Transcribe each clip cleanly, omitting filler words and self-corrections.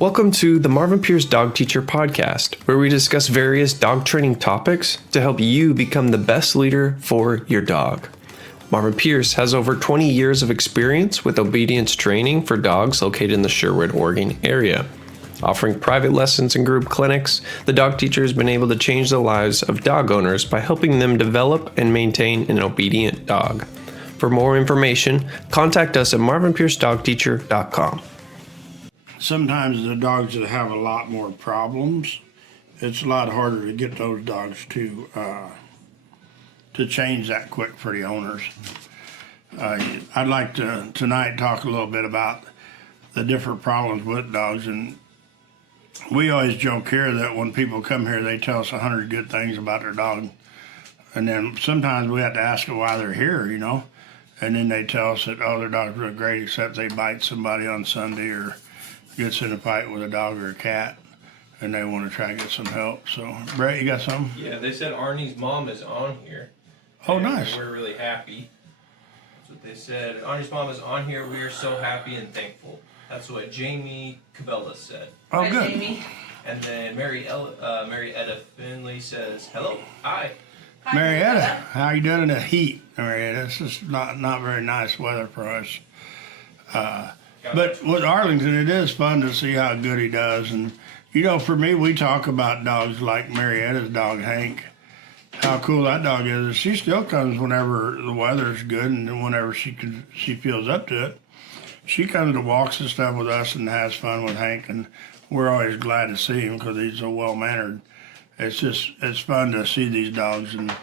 Welcome to the Marvin Pierce Dog Teacher Podcast, where we discuss various dog training topics to help you become the best leader for your dog. Marvin Pierce has over 20 years of experience with obedience training for dogs located in the Sherwood, Oregon area. Offering private lessons and group clinics, the dog teacher has been able to change the lives of dog owners by helping them develop and maintain an obedient dog. For more information, contact us at marvinpiercedogteacher.com. Sometimes the dogs that have a lot more problems, it's a lot harder to get those dogs to change that quick for the owners. I'd like to tonight talk a little bit about the different problems with dogs, and we always joke here that when people come here, they tell us 100 good things about their dog, and then sometimes we have to ask them why they're here, you know, and then they tell us that, oh, their dog's real great except they bite somebody on Sunday or gets in a fight with a dog or a cat, and they want to try to get some help. So, Brett, you got something? Yeah, they said Arnie's mom is on here. Oh, nice. We're really happy. That's what they said. Arnie's mom is on here. We are so happy and thankful. That's what Jamie Cabela said. Oh, Hi, good. Jamie. And then Marietta Finley says, hello, hi. Hi, Marietta, how you doing in the heat, Marietta? It's just not very nice weather for us. But with Arlington, it is fun to see how good he does. And, you know, for me, we talk about dogs like Marietta's dog, Hank, how cool that dog is. She still comes whenever the weather's good and whenever she feels up to it. She comes to walks and stuff with us and has fun with Hank, and we're always glad to see him because he's so well-mannered. It's fun to see these dogs, and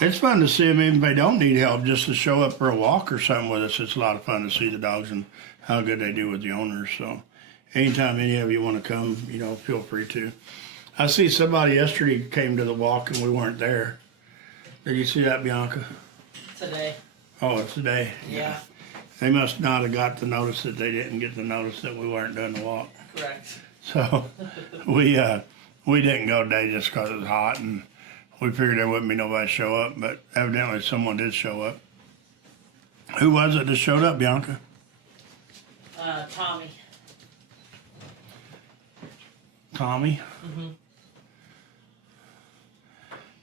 it's fun to see them even if they don't need help, just to show up for a walk or something with us. It's a lot of fun to see the dogs and how good they do with the owners. So anytime any of you want to come, you know, feel free to. I see somebody yesterday came to the walk and we weren't there. Did you see that, Bianca? Today. Oh, it's today. Yeah, They must not have got the notice that they didn't get the notice that we weren't doing the walk. correct. So we didn't go today just because it was hot, and we figured there wouldn't be nobody show up, but evidently someone did show up. Who was it that showed up, Bianca? Tommy. Tommy?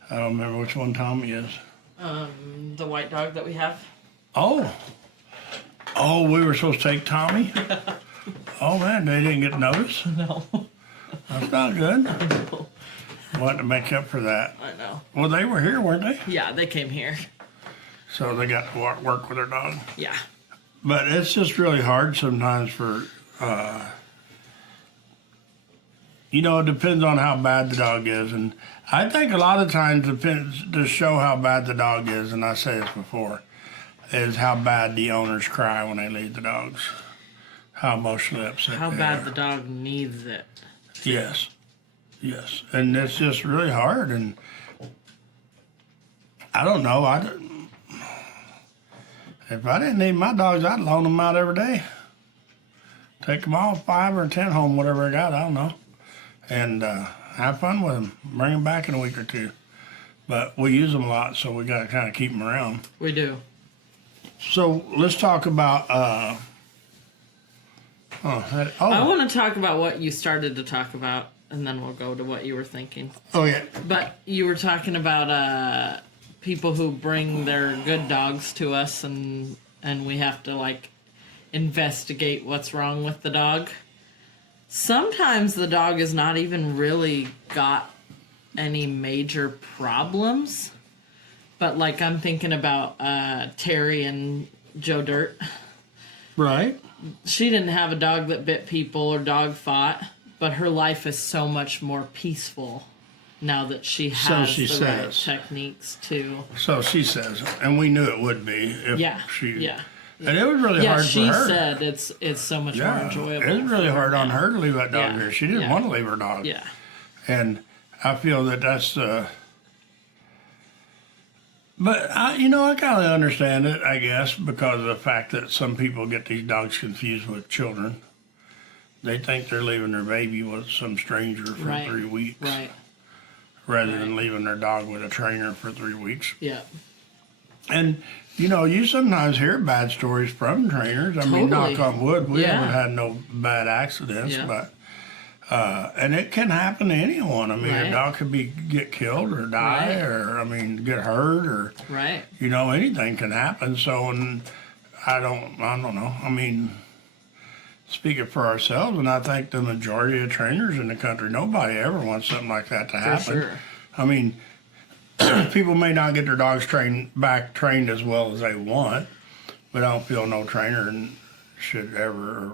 I don't remember which one Tommy is. The white dog that we have. Oh, we were supposed to take Tommy? Oh man, they didn't get notice? No. That's not good. Wanted to make up for that. I know. Well, they were here, weren't they? Yeah, they came here. So they got to work with their dog. Yeah. But it's just really hard sometimes for, you know, it depends on how bad the dog is. And I think a lot of times depends to show how bad the dog is, and I say this before, is how bad the owners cry when they leave the dogs. How emotionally upset How they bad are. the dog needs it. Yes. And it's just really hard. And I don't know. If I didn't need my dogs, I'd loan them out every day. Take them all 5 or 10 home, whatever I got, I don't know. And have fun with them. Bring them back in a week or two. But we use them a lot, so we got to kind of keep them around. We do. So let's talk about. I want to talk about what you started to talk about, and then we'll go to what you were thinking. Oh yeah. But you were talking about people who bring their good dogs to us, and we have to like investigate what's wrong with the dog. Sometimes the dog has not even really got any major problems, but like I'm thinking about Terry and Joe Dirt. Right. She didn't have a dog that bit people or dog fought, but her life is so much more peaceful now that she has she the right says. techniques to. So she says, and we knew it would be if Yeah, she. yeah. And it was really Yeah, hard for she her. said it's so much more enjoyable. It was really for hard her on now. her to leave that dog Yeah, here. She didn't yeah. want to leave her dog. Yeah, And I feel that that's but I kind of understand it, I guess, because of the fact that some people get these dogs confused with children. They think they're leaving their baby with some stranger for Right, 3 weeks, right. rather than leaving their dog with a trainer for 3 weeks. Yeah, And you sometimes hear bad stories from trainers. I mean, knock Totally. on wood, we Yeah. haven't had no bad accidents, Yeah. but And it can happen to anyone. I mean, Right. a dog could get killed or die, Right. or I mean, get hurt, or Right. anything can happen. So, and I don't know. I mean, speaking for ourselves, and I think the majority of trainers in the country, nobody ever wants something like that to happen. sure. I mean, people may not get their dogs trained as well as they want, but I don't feel no trainer should ever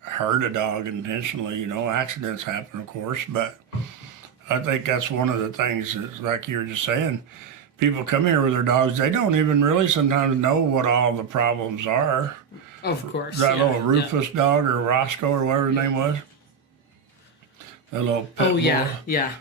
hurt a dog intentionally. Accidents happen, of course, but I think that's one of the things is, like you were just saying, people come here with their dogs, they don't even really sometimes know what all the problems are. Of course. That yeah, little Rufus dog or Roscoe or whatever his name was. That little pit Oh, yeah. bull. Yeah.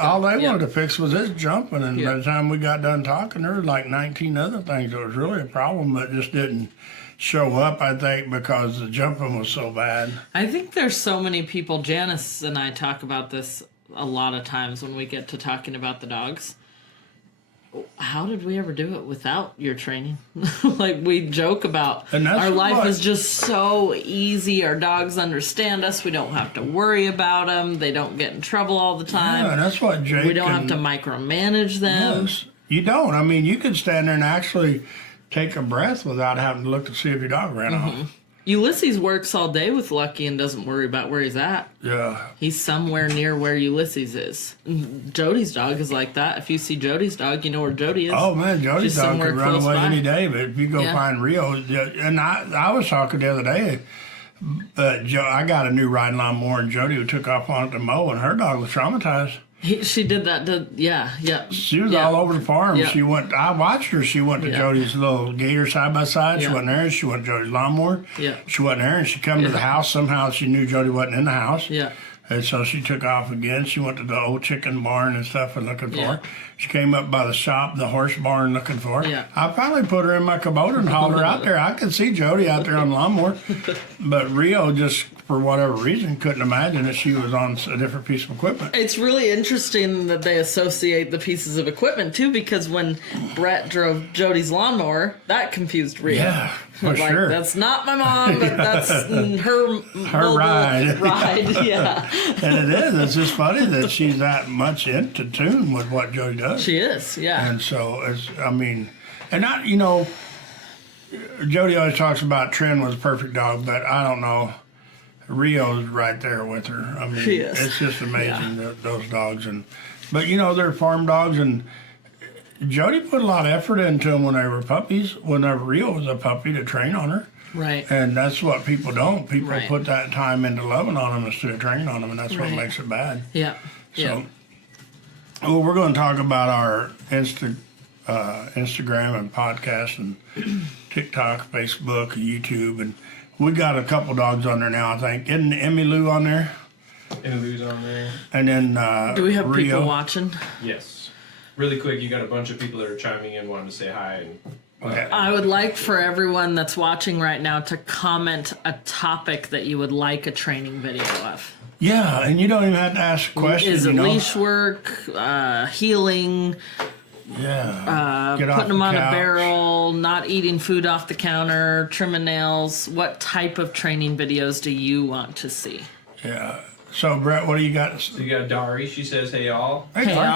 All they Yeah. wanted to fix was his jumping, and by Yeah. the time we got done talking, there was like 19 other things that was really a problem, but just didn't show up, I think, because the jumping was so bad. I think there's so many people. Janice and I talk about this a lot of times when we get to talking about the dogs. How did we ever do it without your training? Like, we joke about And that's our life what- is just so easy. Our dogs understand us. We don't have to worry about them. They don't get in trouble all the time. Yeah, that's what Jake We don't have and- to micromanage them. Yes. You don't. I mean, you could stand there and actually take a breath without having to look to see if your dog ran off. Ulysses works all day with Lucky and doesn't worry about where he's at. Yeah. He's somewhere near where Ulysses is. Jody's dog is like that. If you see Jody's dog, you know where Jody is. Oh man, Jody's Just dog somewhere could run close away by. any day, but if you go Yeah. find Rio, and I was talking the other day, I got a new riding lawnmower, and Jody took off on it to mow, and her dog was traumatized. She did that. Yeah. She was Yeah. all over the farm. Yeah. She went. I watched her. She went to Yeah. Jody's little gator side by side. She Yeah. went there. She went to Jody's lawnmower. Yeah. She wasn't there, and she come to the house. Somehow she knew Jody wasn't in the house. Yeah. And so she took off again. She went to the old chicken barn and stuff and looking for Yeah. her. She came up by the shop, the horse barn, looking for her. Yeah. I finally put her in my Kubota and hauled her out there. I could see Jody out there on the lawnmower. But Rio, just for whatever reason, couldn't imagine that she was on a different piece of equipment. It's really interesting that they associate the pieces of equipment too, because when Brett drove Jody's lawnmower, that confused Rio. Yeah, for Like, sure. that's not my mom, but that's her mobile ride. Yeah, And it is. It's just funny that she's that much into tune with what Jody does. she is. Yeah, And so and Jody always talks about Trin was a perfect dog, but I don't know. Rio's right there with her. I mean, She is. it's just amazing those dogs. But they're farm dogs, and Jody put a lot of effort into them when they were puppies. Whenever Rio was a puppy, to train on her, right. and that's what people don't. People Right. put that time into loving on them instead of training on them, and that's what Right. makes it bad. Yeah, yeah. So, well, we're going to talk about our Instagram and podcast and TikTok, Facebook, YouTube, and we got a couple dogs on there now. I think isn't Emmy Lou on there, And Lou's on there. and then Do we have Rio. people watching? Yes. Really quick, you got a bunch of people that are chiming in, wanting to say hi. And Okay. I would like for everyone that's watching right now to comment a topic that you would like a training video of. Yeah, and you don't even have to ask questions. Is it leash work, healing, Yeah. Get off putting them the on a couch. barrel, not eating food off the counter, trimming nails? What type of training videos do you want to see? Yeah. So Brett, what do you got? so you got Dari. She says, "Hey all." Hey, Clark.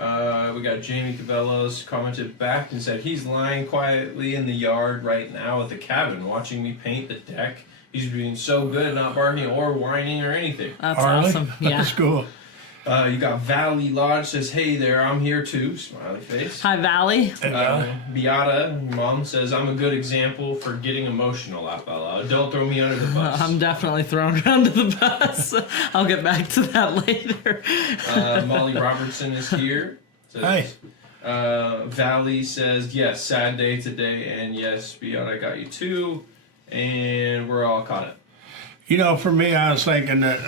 Al. We got Jamie Cabellos commented back and said he's lying quietly in the yard right now at the cabin, watching me paint the deck. He's being so good, not barking or whining or anything. That's Harley? awesome. Yeah. That's cool. You got Valley Lodge says, "Hey there, I'm here too." Smiley face. Hi, Valley. Beata, mom says, "I'm a good example for getting emotional out loud. Don't throw me under the bus." I'm definitely thrown under the bus. I'll get back to that later. Molly Robertson is here. Says, Valley says, "Yes, sad day today, and yes, Beata, I got you too, and we're all caught up." For me, I was thinking that,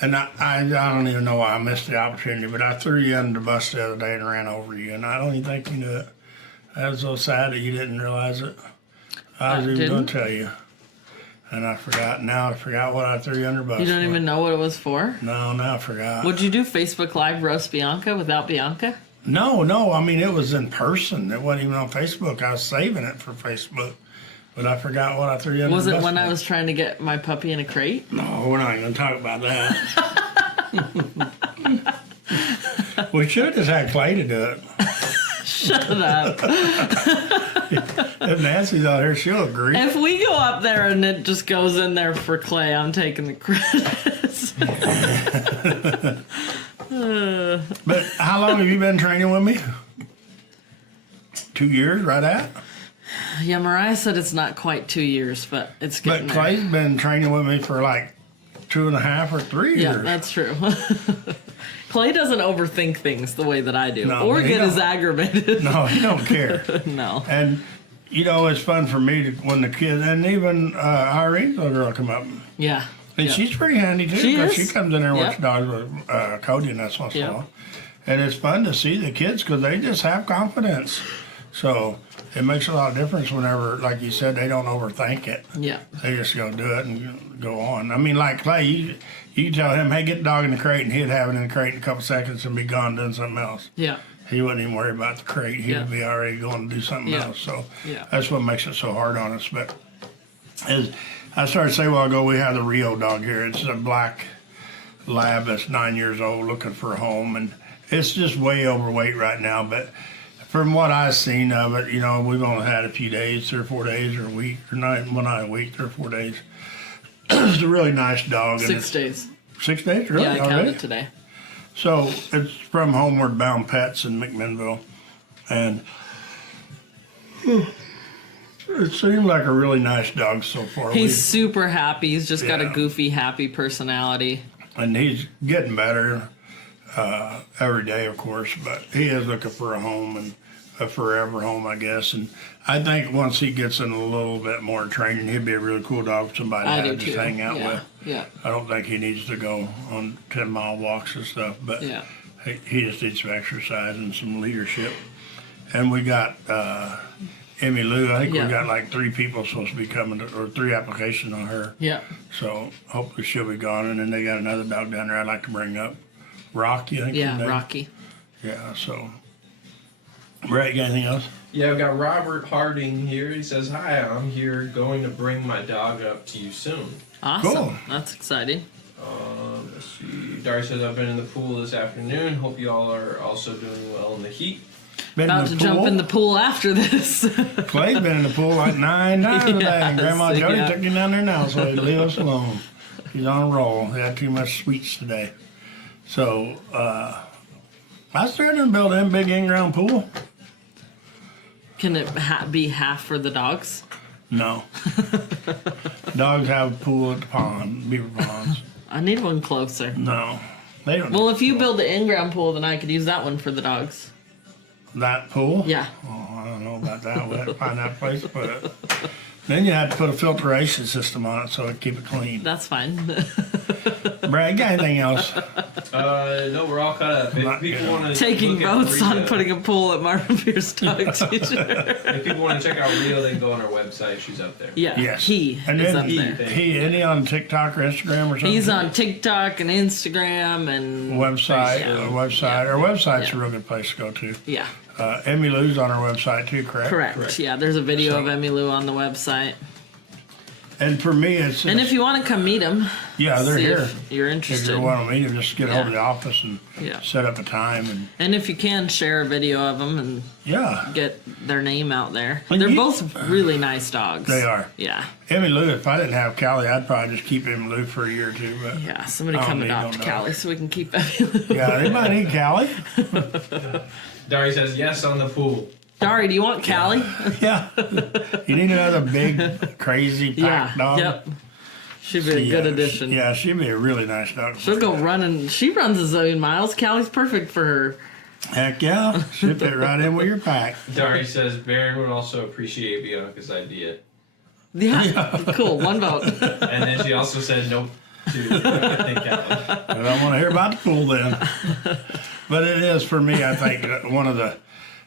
and I don't even know why I missed the opportunity, but I threw you under the bus the other day and ran over you, and I don't even think you knew it. That was so sad that you didn't realize it. I was even going didn't? to tell you, and I forgot. Now I forgot what I threw you under the bus. You don't for. even know what it was for? No, now I forgot. Would you do Facebook Live Roast Bianca without Bianca? No. I mean, it was in person. It wasn't even on Facebook. I was saving it for Facebook. But I forgot what I threw you under Was the it bus when I for. was trying to get my puppy in a crate? No, we're not going to talk about that. We should have just had Clay to do it. Shut up. If Nancy's out here, she'll agree. If we go up there and it just goes in there for Clay, I'm taking the credits. But how long have you been training with me? 2 years, right at? Yeah, Mariah said it's not quite 2 years, but it's But getting there. Clay's been training with me for like 2.5 or 3 Yeah, years. that's true. Clay doesn't overthink things the way that I do, No, or he get as don't. aggravated. No, he don't care. No. And you know, it's fun for me to, when the kids, and even Irene's little girl come up. Yeah. And Yeah. she's pretty handy too. She 'Cause is. she comes in there and Yep. watches dogs with Cody and that's what's Yep. all. And it's fun to see the kids because they just have confidence. So it makes a lot of difference whenever, like you said, they don't overthink it. Yeah. They just go do it and go on. I mean, like Clay, you tell him, hey, get the dog in the crate, and he'd have it in the crate in a couple seconds and be gone doing something else. Yeah. He wouldn't even worry about the crate. He Yeah. would be already going to do something Yeah. else. So Yeah. that's what makes it so hard on us. But as I started to say a while ago, we have the Rio dog here. It's a black lab that's 9 years old looking for a home. And it's just way overweight right now. But from what I've seen of it, you know, we've only had a few days, 3 or 4 days or a week, or not a week, 3 or 4 days. It's a really nice dog. And 6 days. 6 days? Really? Yeah, I Already? counted today. So it's from Homeward Bound Pets in McMinnville, and it seems like a really nice dog so far. He's super happy. He's just got a Yeah. goofy, happy personality. And he's getting better every day, of course. But he is looking for a home and a forever home, I guess. And I think once he gets in a little bit more training, he'd be a really cool dog for somebody I to do have too. just hang out Yeah. with. Yeah. I don't think he needs to go on 10-mile walks and stuff, but Yeah. he just needs some exercise and some leadership. And we got Emmy Lou. I think Yeah. we got like 3 people supposed to be coming, or 3 applications on her. Yeah. So hopefully she'll be gone. And then they got another dog down there I'd like to bring up. Rocky, I think. his Yeah. name. Rocky. Yeah, so. Brett, you got anything else? Yeah, I've got Robert Harding here. He says, "Hi, I'm here going to bring my dog up to you soon." Awesome. Cool. That's exciting. Let's see. Dari says, "I've been in the pool this afternoon. Hope you all are also doing well in the heat." Been About to jump in the pool after this. Clay's been in the pool like 9 times today, and Yes, Grandma Jody yeah. took him down there now, so leave us alone. He's on a roll. He had too much sweets today. So, I started to build a big in-ground pool. Can it be half for the dogs? No. Dogs have a pool at the pond, beaver ponds. I need one closer. No. They don't Well, if you build the in-ground pool, then I could use that one for the dogs. that pool? Yeah. Oh, I don't know about that. We'll have to find that place to put it. Then you have to put a filtration system on it so it keep it clean. That's fine. Brad, got anything else? No, we're all caught up. If Not people yet. want to Taking votes on putting a pool at Marvin Pierce Dog Teacher. if people want to check out Rio, they can go on our website. She's up there. Yeah. Yes. He And is then up there. Isn't he on TikTok or Instagram or something? He's on TikTok and Instagram and website. Yeah. Website. Our website's Yeah. a real good place to go to. yeah. Emmy Lou's on our website too, correct? Correct. Yeah, there's a video So- of Emmy Lou on the website. And for me, it's And if you want to come meet him, yeah, they're see here. if you're If interested. you want to meet them, just get hold of Yeah. the office and Yeah. set up a time. And And if you can, share a video of them and yeah, get their name out there. And They're you- both really nice dogs. they are. Yeah. Emmy Lou, if I didn't have Callie, I'd probably just keep Emmy Lou for a year or two. But Yeah. Somebody I don't come need adopt no dog. Callie so we can keep Emmy Lou. yeah, anybody need Callie? Dari says, "Yes, on the pool." Dari, do you want Callie? Yeah. You need another big, crazy Yeah. pack dog. Yep. She'd be a good addition. Yeah, she'd be a really nice dog. She'll go running. She runs a zillion miles. Callie's perfect for her. Heck yeah, she'll fit right in with your pack. Dari says, "Baron would also appreciate Bianca's idea." Yeah. Cool. One vote. And then she also said, "Nope." To Callie. I don't want to hear about the pool then. But it is, for me, I think one of the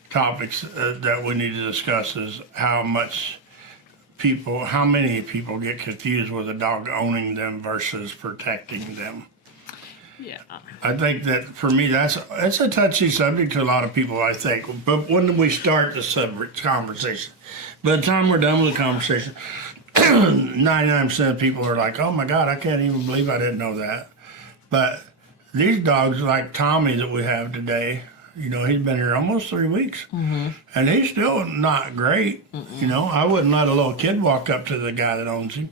topics that we need to discuss is how many people get confused with a dog owning them versus protecting them. Yeah. I think that for me, it's a touchy subject to a lot of people, I think. But when we start the subject conversation, by the time we're done with the conversation, 99% of people are like, oh my God, I can't even believe I didn't know that. But these dogs, like Tommy that we have today, you know, he's been here almost 3 weeks. And he's still not great. You know, I wouldn't let a little kid walk up to the guy that owns him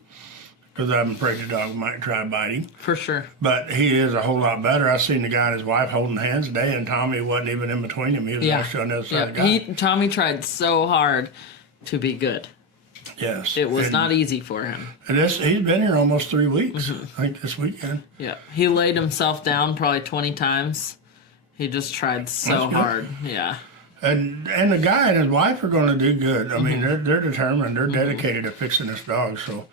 because I'm afraid the dog might try to bite him. For sure. But he is a whole lot better. I seen the guy and his wife holding hands today, and Tommy wasn't even in between them. He was actually on the other side of the guy. Tommy tried so hard to be good. Yes. It was not easy for him. And he's been here almost 3 weeks, I think, this weekend. Yeah. He laid himself down probably 20 times. He just tried so hard. Yeah. And the guy and his wife are going to do good. I mean, they're determined. They're dedicated to fixing this dog. So,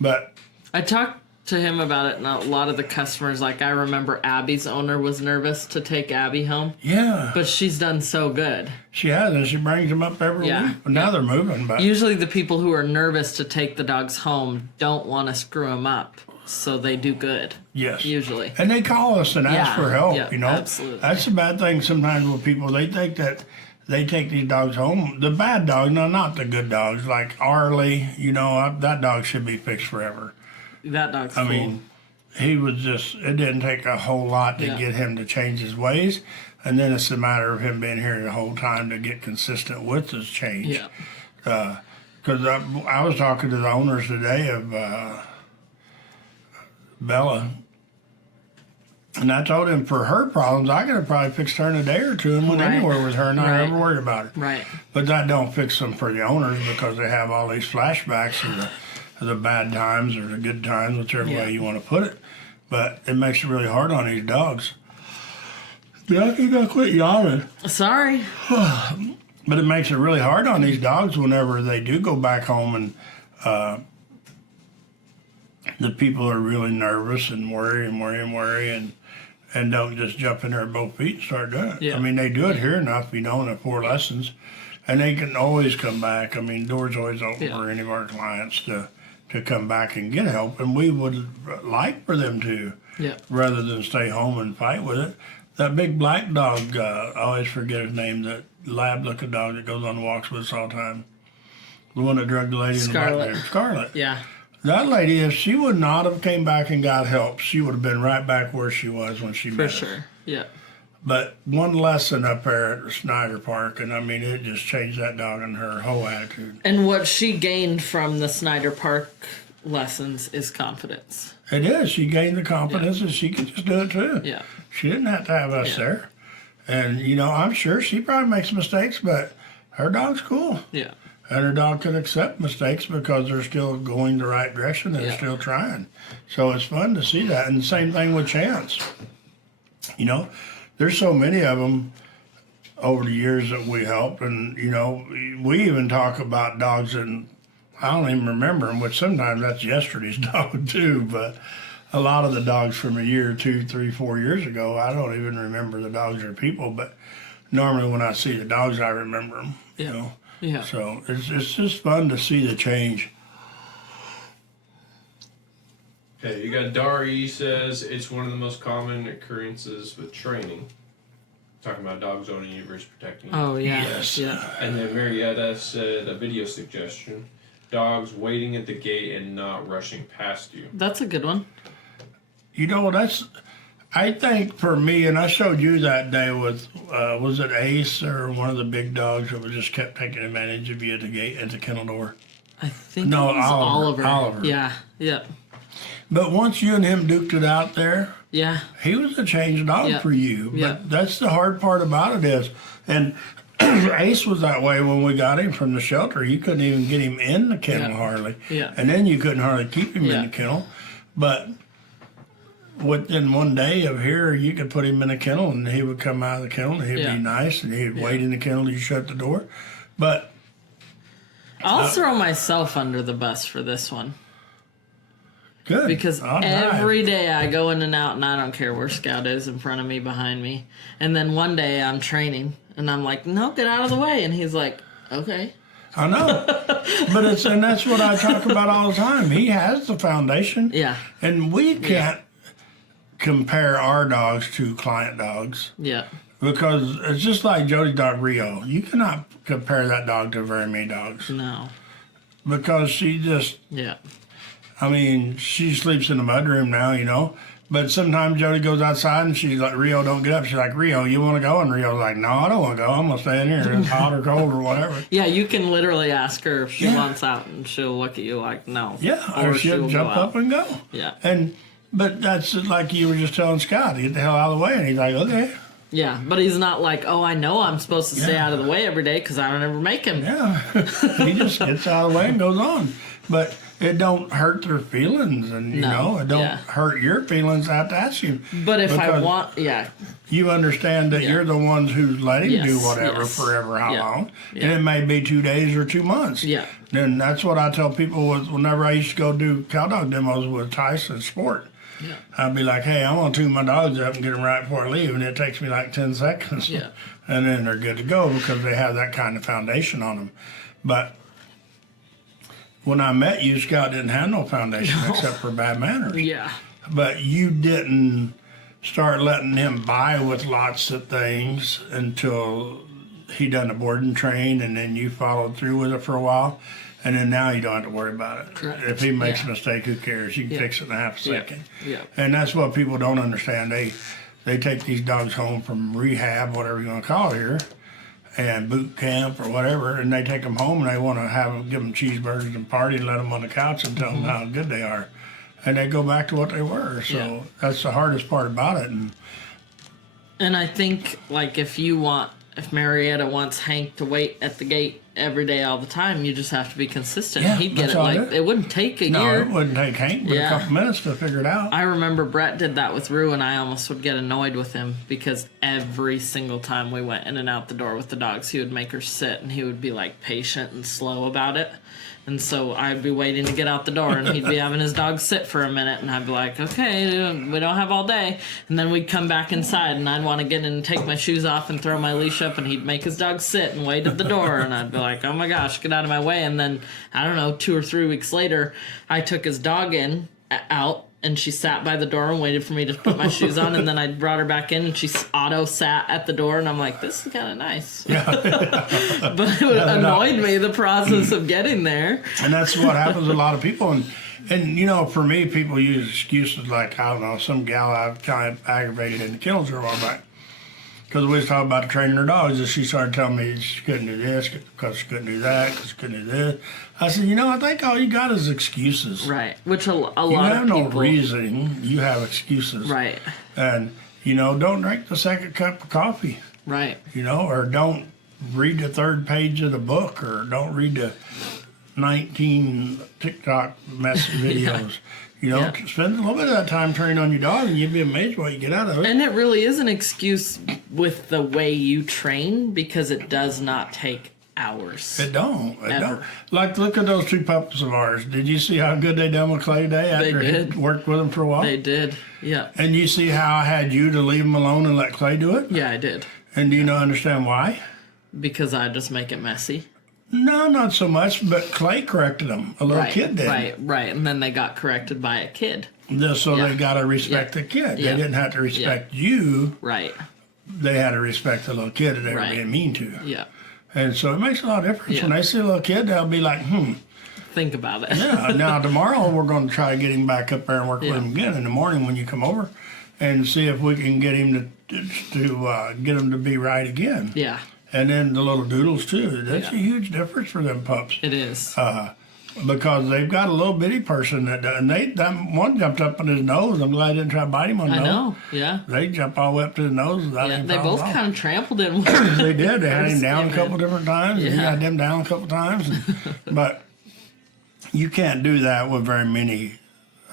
but I talked to him about it, and a lot of the customers, like I remember Abby's owner was nervous to take Abby home. yeah, But she's done so good. she has, and she brings them up every Yeah. week. But now they're moving. But Usually the people who are nervous to take the dogs home don't want to screw them up. So they do good. yes, Usually. and they call us and ask Yeah, for help. yeah, You know, absolutely. that's the bad thing sometimes with people. They think that they take these dogs home. The bad dogs, no, not the good dogs, like Arlie. You know, that dog should be fixed forever. That dog's I cool. mean, he was just, it didn't take a whole lot to Yeah. get him to change his ways. And then it's a matter of him being here the whole time to get consistent with his change. Yeah. Because I was talking to the owners today of Bella. And I told him for her problems, I could have probably fixed her in a day or two and went Right. anywhere with her and not Right. ever worried about it. Right. But that don't fix them for the owners because they have all these flashbacks of the bad times or the good times, whichever Yeah. way you want to put it. But it makes it really hard on these dogs. Yeah, you gotta quit yawning. Sorry. But it makes it really hard on these dogs whenever they do go back home and the people are really nervous and worry and don't just jump in there both feet and start doing it. Yeah. I mean, they do it here enough, you know, in the 4 lessons, and they can always come back. I mean, doors always open Yeah. for any of our clients to come back and get help, and we would like for them to, Yeah. rather than stay home and fight with it. That big black dog, I always forget his name, that lab-looking dog that goes on walks with us all the time. The one that drugged the lady in the Scarlet. back there. Scarlet. Yeah. That lady, if she would not have came back and got help, she would have been right back where she was when she For met us. sure. Yeah. But one lesson up there at Snyder Park, and I mean, it just changed that dog and her whole attitude. And what she gained from the Snyder Park lessons is confidence. It is. She gained the confidence and she could just do it too. Yeah. She didn't have to have us Yeah. there. And, you know, I'm sure she probably makes mistakes, but her dog's cool. Yeah. And her dog can accept mistakes because they're still going the right direction and Yeah. still trying. So it's fun to see that. And the same thing with Chance. You know, there's so many of them over the years that we helped. And, you know, we even talk about dogs and I don't even remember them, which sometimes that's yesterday's dog too. But a lot of the dogs from a year, 2, 3, 4 years ago, I don't even remember the dogs or people. But normally when I see the dogs, I remember them, Yeah. you know. Yeah. So it's just fun to see the change. Okay, you got Dari says it's one of the most common occurrences with training. Talking about dogs owning you versus protecting you. Oh yeah. Yes. Yeah. And then Marietta said a video suggestion: dogs waiting at the gate and not rushing past you. That's a good one. You know, I think for me, and I showed you that day with, was it Ace or one of the big dogs that was just kept taking advantage of you at the gate, at the kennel door? I think No, it was Oliver. Oliver. Yeah. Yeah. But once you and him duked it out there, Yeah. he was a changed dog Yeah. for you. But Yeah. that's the hard part about it is, and Ace was that way when we got him from the shelter. You couldn't even get him in the kennel Yeah. hardly. Yeah. And then you couldn't hardly keep him Yeah. in the kennel. But within one day of here, you could put him in a kennel and he would come out of the kennel and he'd Yeah. be nice and he'd wait in the kennel till you shut the door. But I'll throw myself under the bus for this one good. because I'll drive. every day I go in and out and I don't care where Scout is, in front of me, behind me. And then one day I'm training and I'm like, no, get out of the way. And he's like, okay. I know. But and that's what I talk about all the time. He has the foundation. Yeah. And we can't compare our dogs to client dogs. Yeah. Because it's just like Jody's dog Rio. You cannot compare that dog to very many dogs. No. Because she just, Yeah. I mean, she sleeps in the mudroom now, you know. But sometimes Jody goes outside and she's like, Rio, don't get up. She's like, Rio, you want to go? And Rio's like, no, I don't want to go. I'm going to stay in here. It's hot or cold or whatever. Yeah, you can literally ask her if she Yeah. wants out, and she'll look at you like, no. Yeah, or she'll jump go up and go. Yeah. But that's like you were just telling Scott to get the hell out of the way. And he's like, okay. Yeah, but he's not like, oh, I know I'm supposed to stay Yeah. out of the way every day because I don't ever make him. Yeah. He just gets out of the way and goes on. But it don't hurt their feelings. And, you No, know, it don't yeah. hurt your feelings out to ask you. But if I Because want, yeah, you understand that Yeah. you're the ones who's letting Yes, do whatever yes. forever, how Yeah. long. Yeah. And it may be 2 days or 2 months. Yeah. Then that's what I tell people was whenever I used to go do cow dog demos with Tyson Sport. Yeah. I'd be like, hey, I'm going to tune my dogs up and get them right before I leave. And it takes me like 10 seconds. Yeah. And then they're good to go because they have that kind of foundation on them. But when I met you, Scott didn't have no foundation except for bad manners. yeah, But you didn't start letting him buy with lots of things until he done the board and train, and then you followed through with it for a while. And then now you don't have to worry about it. Correct. If he makes Yeah. a mistake, who cares? You can Yeah. fix it in a half a Yeah. second. Yeah. And that's what people don't understand. They take these dogs home from rehab, whatever you want to call it here, and boot camp or whatever, and they take them home and they want to give them cheeseburgers and party and let them on the couch and tell them how good they are. And they go back to what they were. So Yeah. that's the hardest part about it. And I think like if Marietta wants Hank to wait at the gate every day all the time, you just have to be consistent. Yeah, He'd get that's it all I like do. it wouldn't take a No, year. it wouldn't take Hank but Yeah. a couple minutes to figure it out. I remember Brett did that with Rue, and I almost would get annoyed with him because every single time we went in and out the door with the dogs, he would make her sit, and he would be like patient and slow about it. And so I'd be waiting to get out the door, and he'd be having his dog sit for a minute, and I'd be like, okay, we don't have all day. And then we'd come back inside, and I'd want to get in and take my shoes off and throw my leash up, and he'd make his dog sit and wait at the door, and I'd be like, oh my gosh, get out of my way. And then, I don't know, 2 or 3 weeks later, I took his dog out, and she sat by the door and waited for me to put my shoes on, and then I brought her back in, and she auto sat at the door, and I'm like, this is kind of nice. But it annoyed me, the process of getting there. And that's what happens to a lot of people. And you know, for me, people use excuses like, I don't know, some gal I kind of aggravated in the kennels her a while back. Because we was talking about training her dogs, and she started telling me she couldn't do this because she couldn't do that, because she couldn't do this. I said, you know, I think all you got is excuses. Right, which a You lot have of no people... reason. You have excuses. Right, And, you know, don't drink the second cup of coffee, right, you know, or don't read the third page of the book, or don't read the 19 TikTok mess videos. You know, Yeah. spend a little bit of that time training on your dog, and you'd be amazed what you get out of it. And it really is an excuse with the way you train, because it does not take hours. It don't. It Ever. don't. Like, look at those 2 pups of ours. Did you see how good they done with Clay today after he did. worked with them for a while? They did, yeah. And you see how I had you to leave them alone and let Clay do it? Yeah, I did. And do you not understand why? Because I just make it messy. No, not so much, but Clay corrected them. A little Right, kid did. right. And then they got corrected by a kid. Just so Yeah. they got to respect Yeah. the kid. Yeah. They didn't have to respect you. Right, They had to respect the little kid that they Right. were being mean to. yeah. And so it makes a lot of difference. Yeah. When they see a little kid, they'll be like, Think about it. Yeah, now tomorrow we're going to try to get him back up there and work Yeah. with him again in the morning when you come over, and see if we can get him to get him to be right again. Yeah, And then the little doodles too. That's Yeah. a huge difference for them pups. it is. Because they've got a little bitty person and that one jumped up on his nose. I'm glad I didn't try to bite him on the I nose. know, yeah. They jump all the way up to the nose without Yeah, any they problem both at all. kind of trampled him. They did. They had him down a scared. couple different times. And he Yeah. had them down a couple times. But you can't do that with very many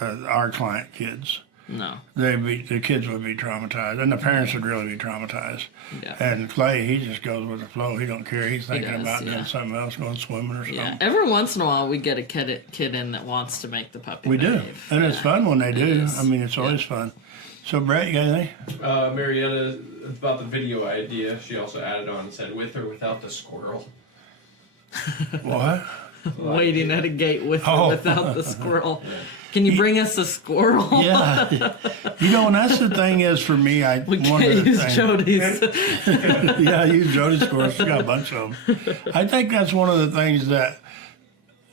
our client kids. No, The kids would be traumatized, and the parents would really be traumatized. yeah. And Clay, he just goes with the flow. He don't care. He's thinking does, about yeah. doing something else, going swimming or something. Yeah, every once in a while we get a kid in that wants to make the puppy We do, behave. and it's fun when they do. is. I mean, it's always fun. So, Brett, you got anything? Marietta, about the video idea, she also added on and said, with or without the squirrel. What? Waiting at a gate with Oh. or without the squirrel. Can you bring us a squirrel? Yeah. You know, and that's the thing is for me, We one can't of the use things. Jody's. Yeah, I use Jody's course. She got a bunch of them. I think that's one of the things that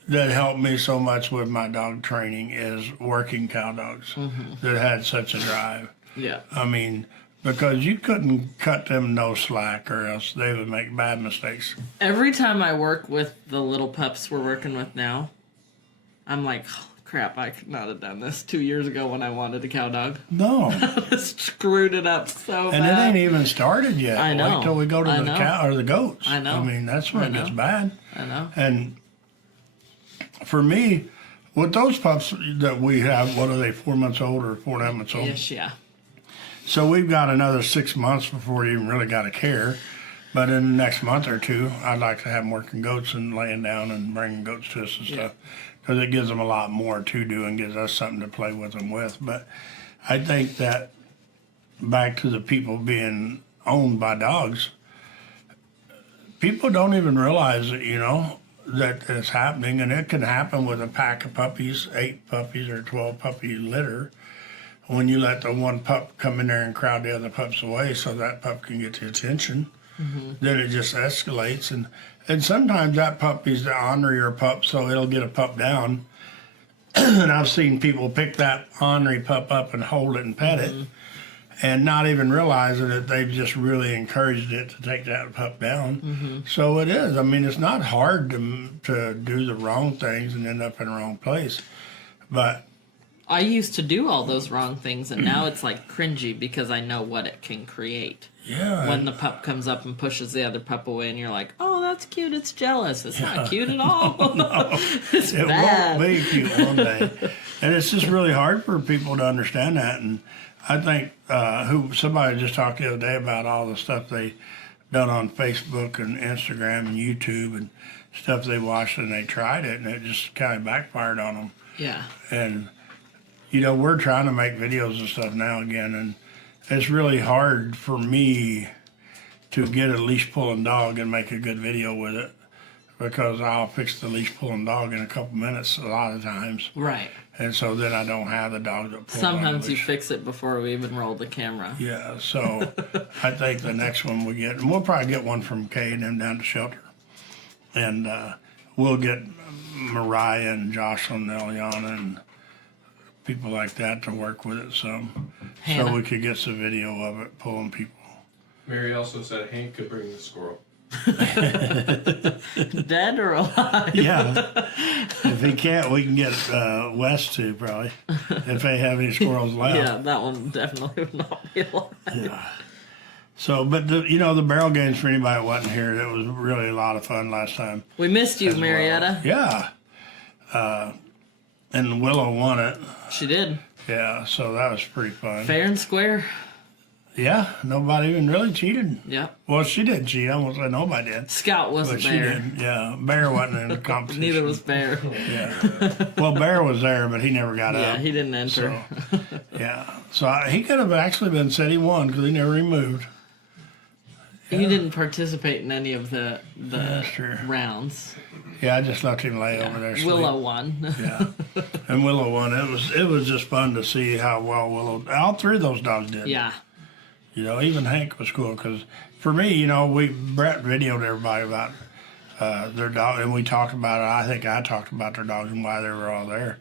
helped me so much with my dog training is working cow dogs that had such a drive. Yeah. I mean, because you couldn't cut them no slack or else they would make bad mistakes. Every time I work with the little pups we're working with now, I'm like, oh, crap, I could not have done this 2 years ago when I wanted a cow dog. No. Screwed it up so And bad. it ain't even started yet. I know. Wait till we go to I the know. cow or the goats. I know. I mean, that's when I it gets know. bad. I know. And for me, with those pups that we have, what are they, 4 months old or 4.5 months old? Yes, yeah. So we've got another 6 months before you even really got to care. But in the next month or two, I'd like to have them working goats and laying down and bringing goats to us and stuff. Because it gives them a lot more to do and gives us something to play with them with. But I think that back to the people being owned by dogs, people don't even realize it, you know, that it's happening. And it can happen with a pack of puppies, 8 puppies or 12 puppy litter. When you let the one pup come in there and crowd the other pups away so that pup can get the attention, then it just escalates. And sometimes that puppy's the ornerier pup, so it'll get a pup down. And I've seen people pick that ornery pup up and hold it and pet it and not even realizing that they've just really encouraged it to take that pup down. So it is. I mean, it's not hard to do the wrong things and end up in the wrong place. But I used to do all those wrong things, and now it's like cringy because I know what it can create. yeah. When the pup comes up and pushes the other pup away, and you're like, "Oh, that's cute. It's jealous. It's not cute at all. It's It bad." won't be cute one day. And it's just really hard for people to understand that. And I think somebody just talked the other day about all the stuff they done on Facebook and Instagram and YouTube and stuff they watched and they tried it and it just kind of backfired on them. Yeah. And, you know, we're trying to make videos and stuff now again. And it's really hard for me to get a leash pulling dog and make a good video with it because I'll fix the leash pulling dog in a couple minutes a lot of times. Right. And so then I don't have the dog that pulls Sometimes on the you leash. fix it before we even roll the camera. Yeah, so I think the next one we get, and we'll probably get one from Kay and them down to shelter. And we'll get Mariah and Jocelyn and Eliana and people like that to work with it some. Hannah. So we could get some video of it pulling people. Mary also said Hank could bring the squirrel. Dead or alive? Yeah. If he can't, we can get Wes to probably, if they have any squirrels left. Yeah, that one definitely would not be alive. Yeah. So, but the barrel games for anybody that wasn't here, it was really a lot of fun last time. We missed you, as well. Marietta. Yeah. And Willow won it. She did. Yeah, so that was pretty fun. Fair and square. Yeah, nobody even really cheated. Yep. Well, she didn't cheat. I almost said nobody did. Scout wasn't But she there. did. Yeah, Bear wasn't in the competition. Neither was Bear. Yeah. Well, Bear was there, but he never got Yeah, up. he didn't enter. So, yeah. So he could have actually been said he won because he never removed. He didn't participate in any of the That's true. rounds. Yeah, I just left him lay over there. Sleep. Willow won. Yeah, and Willow won. It was just fun to see how well Willow. All 3 of those dogs did. Yeah. You know, even Hank was cool because for me, you know, Brett videoed everybody about their dog, and we talked about it. I think I talked about their dogs and why they were all there,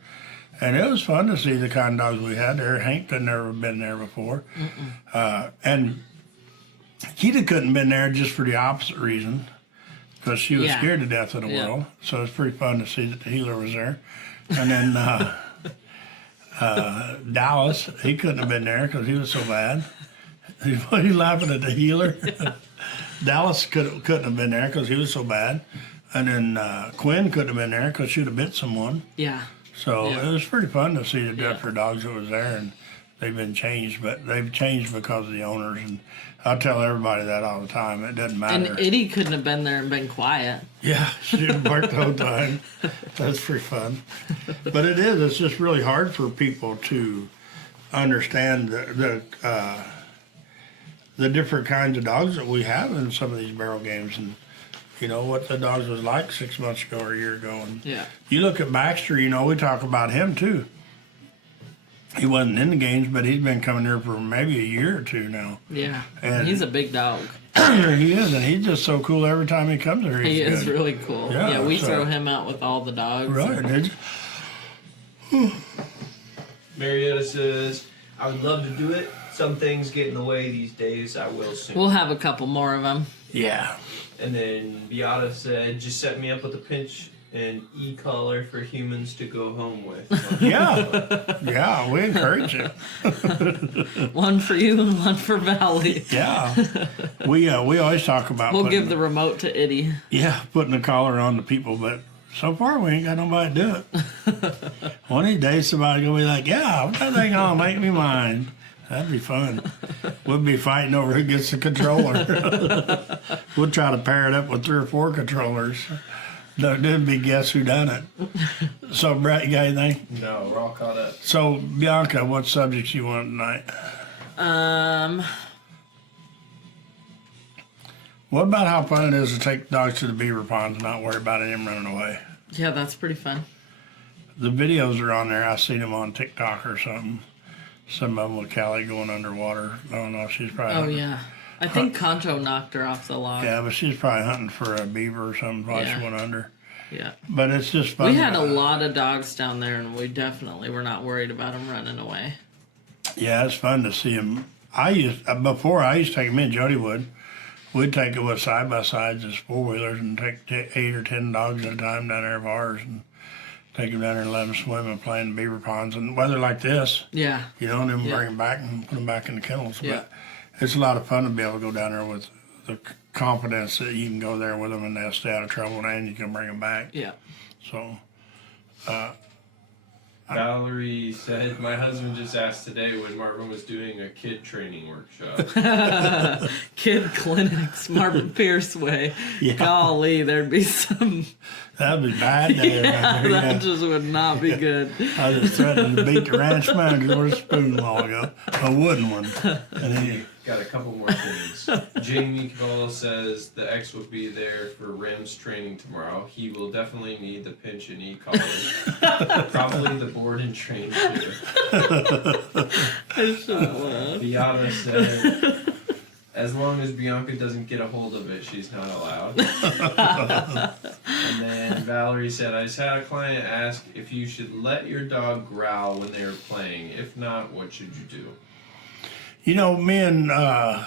and it was fun to see the kind of dogs we had there. Hank had never been there before, and Keita couldn't have been there just for the opposite reason. Because she was Yeah. scared to death of the Yeah. world. So it's pretty fun to see that the healer was there. And then Dallas, he couldn't have been there because he was so bad. He laughing at the healer. Dallas couldn't have been there because he was so bad. And then Quinn couldn't have been there because she'd have bit someone. Yeah. So Yeah. it was pretty fun to see the Yeah. Deptford dogs that was there. And they've been changed, but they've changed because of the owners. And I tell everybody that all the time. It doesn't matter. And Eddie couldn't have been there and been quiet. Yeah, she worked the whole time. That's pretty fun. But it is. It's just really hard for people to understand the different kinds of dogs that we have in some of these barrel games, and you know what the dogs was like 6 months ago or a year ago. And Yeah. you look at Baxter. You know, we talk about him too. He wasn't in the games, but he's been coming here for maybe a year or two now. Yeah. And- He's a big dog. He is, and he's just so cool every time he comes here. He He's is good. really cool. Yeah, Yeah, we so- throw him out with all the dogs. Right, did you? Marietta says, I would love to do it. Some things get in the way these days. I will soon. We'll have a couple more of them. Yeah. And then Beata said, just set me up with a pinch and e-collar for humans to go home with. Yeah. Yeah, we encourage it. One for you and one for Valley. Yeah. We always talk about We'll putting, give the remote to Itty. yeah, putting a collar on the people, but so far we ain't got nobody to do it. One of these days somebody's gonna be like, yeah, put that thing on, make me mine. That'd be fun. We'll be fighting over who gets the controller. We'll try to pair it up with 3 or 4 controllers. That'd be guess who done it. So Brett, you got anything? No, we're all caught up. So Bianca, what subjects you want tonight? What about how fun it is to take dogs to the beaver ponds and not worry about them running away? Yeah, that's pretty fun. The videos are on there. I seen them on TikTok or something. Some of them with Callie going underwater. I don't know. She's probably Oh, yeah. I think Concho knocked her off the log. yeah, but she's probably hunting for a beaver or something while Yeah. she went under. Yeah. But it's just fun. We had a lot of dogs down there, and we definitely were not worried about them running away. Yeah, it's fun to see them. I used to take them in. Jody would. We'd take it with side by sides as 4-wheelers and take 8 or 10 dogs at a time down there of ours and take them down there and let them swim and play in beaver ponds and weather like this. Yeah. You know, and then Yeah. bring them back and put them back in the kennels. Yeah. But it's a lot of fun to be able to go down there with the confidence that you can go there with them and they'll stay out of trouble and you can bring them back. Yeah. So, Valerie said, my husband just asked today when Marvin was doing a kid training workshop. Kid clinics, Marvin Pierce way. Yeah. Golly, there'd be some. that'd be bad day. Yeah, right there, that just would not be good. I just threatened to beat the ranch manager with a spoon a while ago, a wooden one. And he, Got a couple more things. Jamie Call says the ex will be there for Rams training tomorrow. He will definitely need the pinch and e-collar. Probably the board and train too. I should laugh. Beata said, as long as Bianca doesn't get a hold of it, she's not allowed. And then Valerie said, I just had a client ask if you should let your dog growl when they are playing. If not, what should you do? you know, me and, I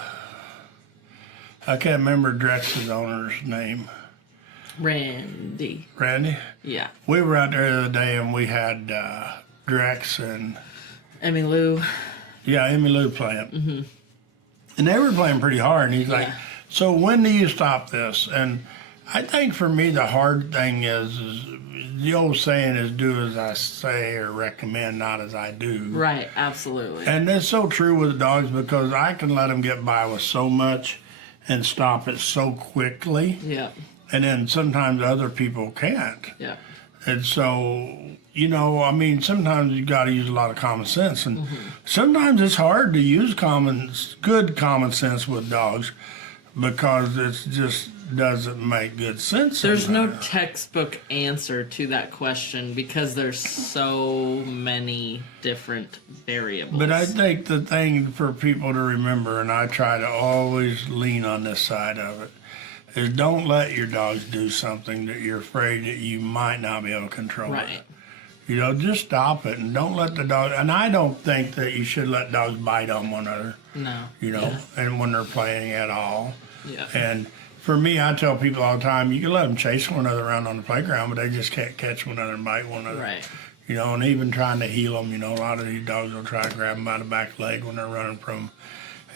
can't remember Drex's owner's name. Randy. Randy? Yeah. We were out there the other day and we had Drex and, Emmy Lou. yeah, Emmy Lou playing. Mm-hmm. And they were playing pretty hard. And he's like, Yeah. so when do you stop this? And I think for me, the hard thing is the old saying is do as I say or recommend, not as I do. Right, absolutely. And that's so true with dogs because I can let them get by with so much and stop it so quickly. Yeah. And then sometimes other people can't. Yeah. And so, you know, I mean, sometimes you got to use a lot of common sense. And sometimes it's hard to use good common sense with dogs because it just doesn't make good sense. There's no sometimes. textbook answer to that question because there's so many different variables. But I think the thing for people to remember, and I try to always lean on this side of it, is don't let your dogs do something that you're afraid that you might not be able to control. Right. You know, just stop it and don't let the dog. And I don't think that you should let dogs bite on one another. No. You know, and when they're playing at all. Yeah. And for me, I tell people all the time, you can let them chase one another around on the playground, but they just can't catch one another and bite one another. Right. You know, and even trying to heal them, you know, a lot of these dogs will try to grab them by the back leg when they're running from 'em.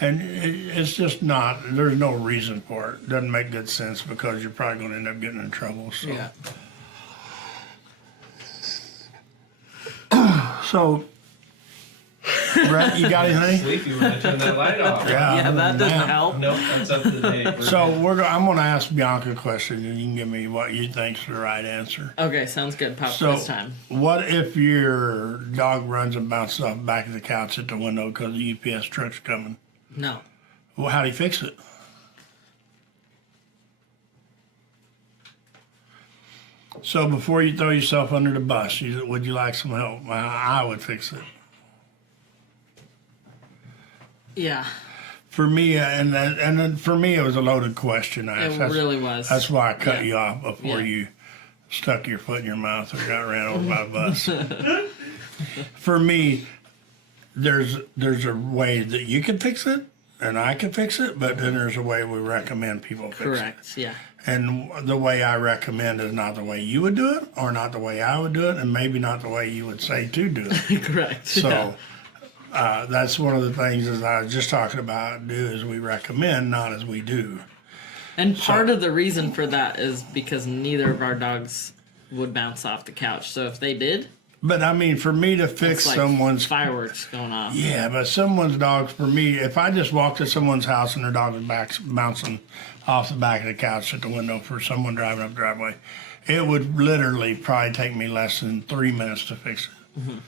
And it's just not, there's no reason for it. Doesn't make good sense because you're probably going to end up getting in trouble. So, Yeah. so Brett, you got anything? Sleepy when I turn that light off. Yeah, that doesn't help. Nope, that's up to date. We're So good. I'm going to ask Bianca a question, and you can give me what you think's the right answer. Okay, sounds good. Pop So, quiz time. what if your dog runs and bounces off the back of the couch at the window because the UPS truck's coming? No. Well, how do you fix it? So before you throw yourself under the bus, would you like some help? I would fix it. Yeah, For me, and then for me, it was a loaded question. I asked. it really was. That's why I cut Yeah. you off before Yeah. you stuck your foot in your mouth or got ran over by a bus. For me, there's a way that you can fix it and I can fix it, but then there's a way we recommend people fix it. Correct. Yeah. And the way I recommend is not the way you would do it, or not the way I would do it, and maybe not the way you would say to do it. Correct. So that's one of the things that I was just talking about. Do as we recommend, not as we do. And part of the reason for that is because neither of our dogs would bounce off the couch. So if they did, But I mean, for me to fix it's like someone's fireworks going off. yeah, but someone's dogs, for me, if I just walked to someone's house and their dog was bouncing off the back of the couch at the window for someone driving up the driveway, it would literally probably take me less than 3 minutes to fix it. Mm-hmm.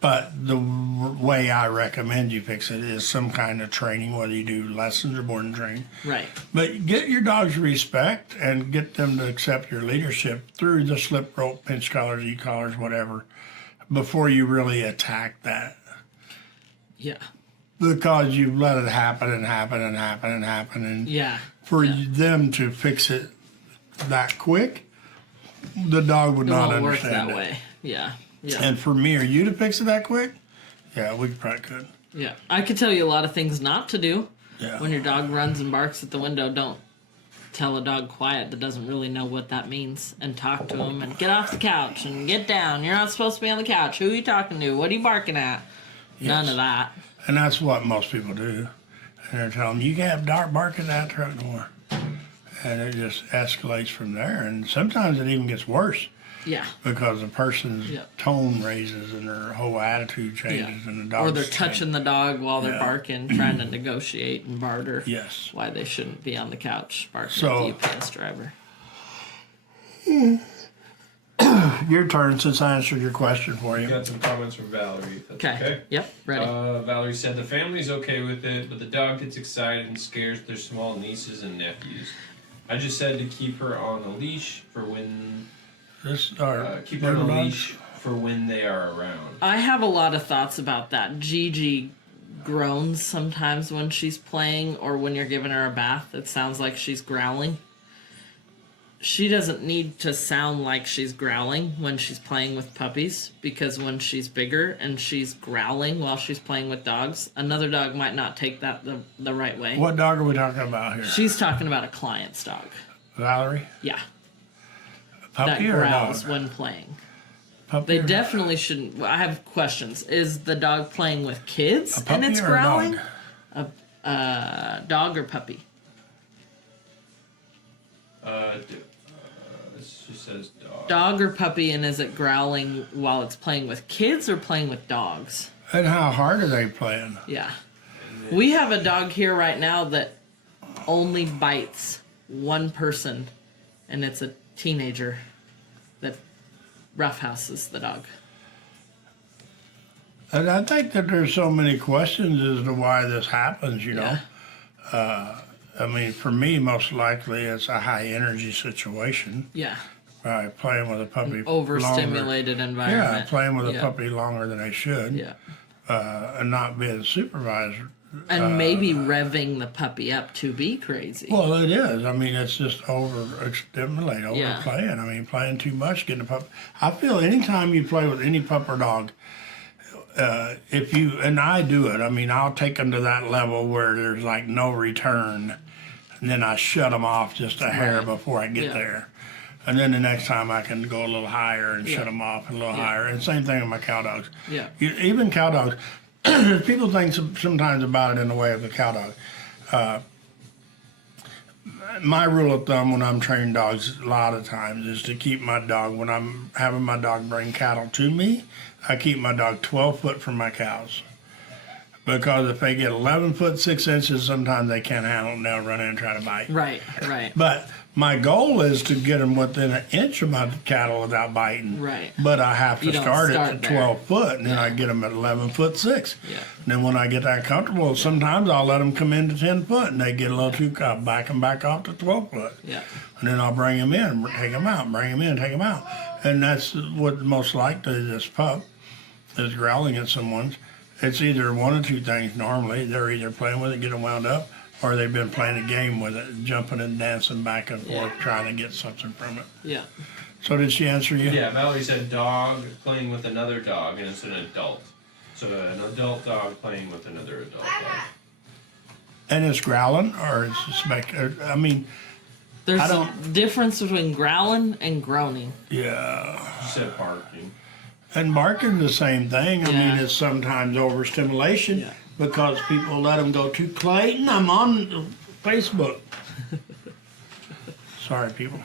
But the way I recommend you fix it is some kind of training, whether you do lessons or boarding training. Right. But get your dogs respect and get them to accept your leadership through the slip rope, pinch collars, e-collars, whatever, before you really attack that. Yeah. Because you've let it happen and happen and happen and happen. And Yeah. for them to fix it that quick, the dog would It not won't work understand that it. way. Yeah. Yeah. And for me or you to fix it that quick, yeah, we probably could. Yeah. I could tell you a lot of things not to do. Yeah. When your dog runs and barks at the window, don't tell a dog quiet that doesn't really know what that means, and talk to him and get off the couch and get down. You're not supposed to be on the couch. Who are you talking to? What are you barking at? None of that. And that's what most people do. And they're telling them, you can't bark at that truck no more. And it just escalates from there. And sometimes it even gets worse Yeah. because the person's Yeah. tone raises and their whole attitude changes and the dog. Or they're touching the dog while they're Yeah. barking, trying to negotiate and barter. Yes. Why they shouldn't be on the couch barking So- at the UPS driver. Your turn, since I answered your question for We you. got some comments from Valerie. If that's Okay. okay. Yep. Ready. Valerie said the family's okay with it, but the dog gets excited and scares their small nieces and nephews. I just said to keep her on a leash for when keep her on a little leash for when they are around. I have a lot of thoughts about that. Gigi groans sometimes when she's playing or when you're giving her a bath. It sounds like she's growling. She doesn't need to sound like she's growling when she's playing with puppies, because when she's bigger and she's growling while she's playing with dogs, another dog might not take that the right way. What dog are we talking about here? She's talking about a client's dog. Valerie? Yeah, Puppy that or a growls dog? when playing. Puppy They or definitely shouldn't. I have questions. Is the dog playing with kids a puppy and it's or growling? a dog? Dog or puppy? She says dog. Dog or puppy, and is it growling while it's playing with kids or playing with dogs? And how hard are they playing? Yeah. We have a dog here right now that only bites one person, and it's a teenager that roughhouses the dog. And I think that there's so many questions as to why this happens, you know. I mean, for me, most likely it's a high energy situation. Yeah. Playing with a puppy Overstimulated longer. environment. Yeah, playing with a Yeah. puppy longer than they should. Yeah. And not being supervised. And maybe revving the puppy up to be crazy. Well, it is. I mean, it's just overstimulate, Yeah. overplaying. I mean, playing too much, getting a pup. I feel anytime you play with any pup or dog, if you, and I do it, I mean, I'll take them to that level where there's like no return. And then I shut them off just a hair Right. before I get Yeah. there. And then the next time I can go a little higher and Yeah. shut them off a little Yeah. higher. And same thing with my cow dogs. Yeah. Even cow dogs, people think sometimes about it in the way of the cow dog. My rule of thumb when I'm training dogs a lot of times is to keep my dog, when I'm having my dog bring cattle to me, I keep my dog 12 foot from my cows. Because if they get 11 foot 6 inches, sometimes they can't handle it and they'll run in and try to bite. Right, right. But my goal is to get them within an inch of my cattle without biting. Right. But I have You to don't start start at there. 12 foot, and then I get them at 11 foot 6. Yeah. And then when I get that comfortable, sometimes I'll let them come into 10 foot, and they get a little too, I'll back them back off to 12 foot. Yeah. And then I'll bring them in, take them out, bring them in, take them out. And that's what most likely this pup is growling at someone. it's either one of two things normally. They're either playing with it, getting wound up, or they've been playing a game with it, jumping and dancing back and forth, trying to get something from it. Yeah. So did she answer you? Yeah, Valerie said dog playing with another dog, and it's an adult. So an adult dog playing with another adult dog. And it's growling, or it's I mean, There's I a don't- difference between growling and groaning. yeah. She said barking. And barking the same thing. I Yeah. mean, it's sometimes overstimulation Yeah. because people let them go to Clayton. I'm on Facebook. Sorry, people.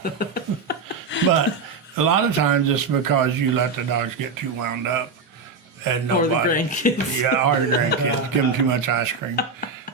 But a lot of times it's because you let the dogs get too wound up, and Or nobody. the grandkids. Yeah, or the grandkids give them too much ice cream.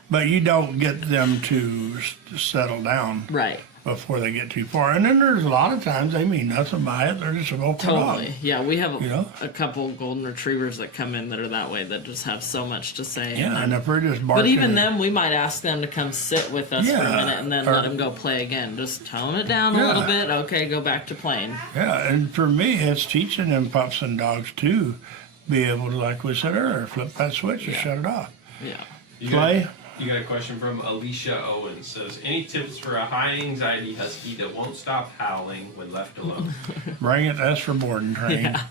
But you don't get them to settle down Right. before they get too far. And then there's a lot of times they mean nothing by it. They're just a vocal Totally. dog. Yeah, we have You know? a couple golden retrievers that come in that are that way that just have so much to say. Yeah, and if we're just barking. But even then, we might ask them to come sit with us for a Yeah, minute and then or- let them go play again. Just tone it down a Yeah. little bit. Okay, go back to playing. Yeah, and for me, it's teaching them pups and dogs to be able to, like we said earlier, flip that switch and shut it off. Yeah. Play. You got a question from Alicia Owens. Says, any tips for a high anxiety husky that won't stop howling when left alone? Bring it. That's for board and train. Yeah.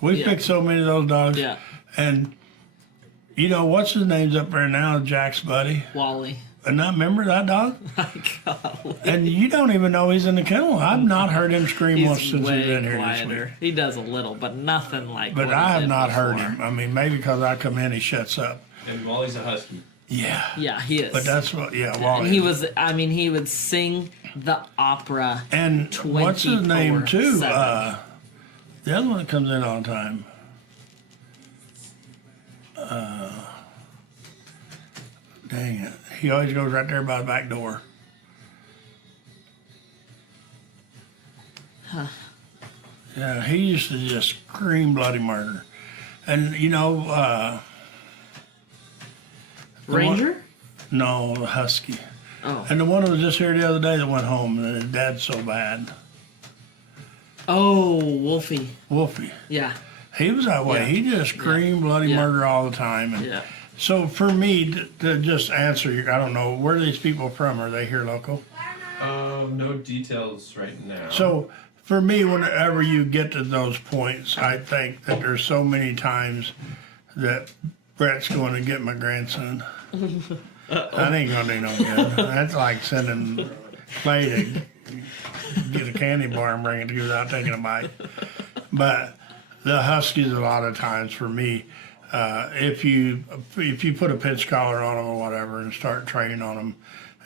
We Yeah. picked so many of those dogs. Yeah. And, you know, what's his name's up there now? Jack's buddy. Wally. And I remember that dog? My God. And you don't even know he's in the kennel. I've not heard him scream once He's since he's way been here this quieter. week. He does a little, but nothing like But what he I have did not heard before. him. I mean, maybe because I come in, he shuts up. And Wally's a husky. Yeah. Yeah, he is. But that's what, yeah, and Wally. he was, I mean, he would sing the opera. And what's his name, too? 24/7. The other one that comes in all the time. Dang it. He always goes right there by the back door. Yeah, he used to just scream bloody murder. And, you know, the one- Ranger? no, the husky. Oh. And the one that was just here the other day that went home, and his dad's so bad. Oh, Wolfie. Wolfie. Yeah. He was that way. Yeah. He just screamed bloody Yeah. murder all the time. And Yeah. so for me to just answer you, I don't know, where are these people from? Are they here local? No details right now. So for me, whenever you get to those points, I think that there's so many times that Brett's going to get my grandson. That ain't gonna do no good. That's like sending Clay to get a candy bar and bring it to you without taking a bite. But the Huskies, a lot of times for me, if you put a pitch collar on them or whatever and start training on them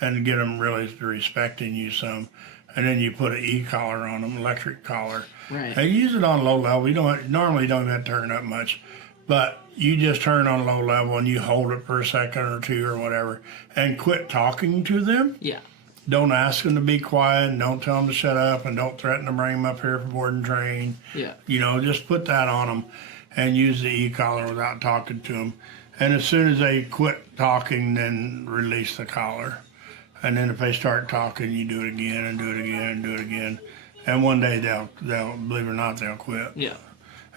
and get them really respecting you some, and then you put an e-collar on them, electric collar. Right. And use it on low level. You normally don't have to turn up much, but you just turn on low level and you hold it for a second or two or whatever, and quit talking to them. Yeah. Don't ask them to be quiet, and don't tell them to shut up, and don't threaten to bring them up here for board and train. Yeah. You know, just put that on them and use the e-collar without talking to them. And as soon as they quit talking, then release the collar. And then if they start talking, you do it again and do it again and do it again. And one day they'll believe it or not, they'll quit. Yeah.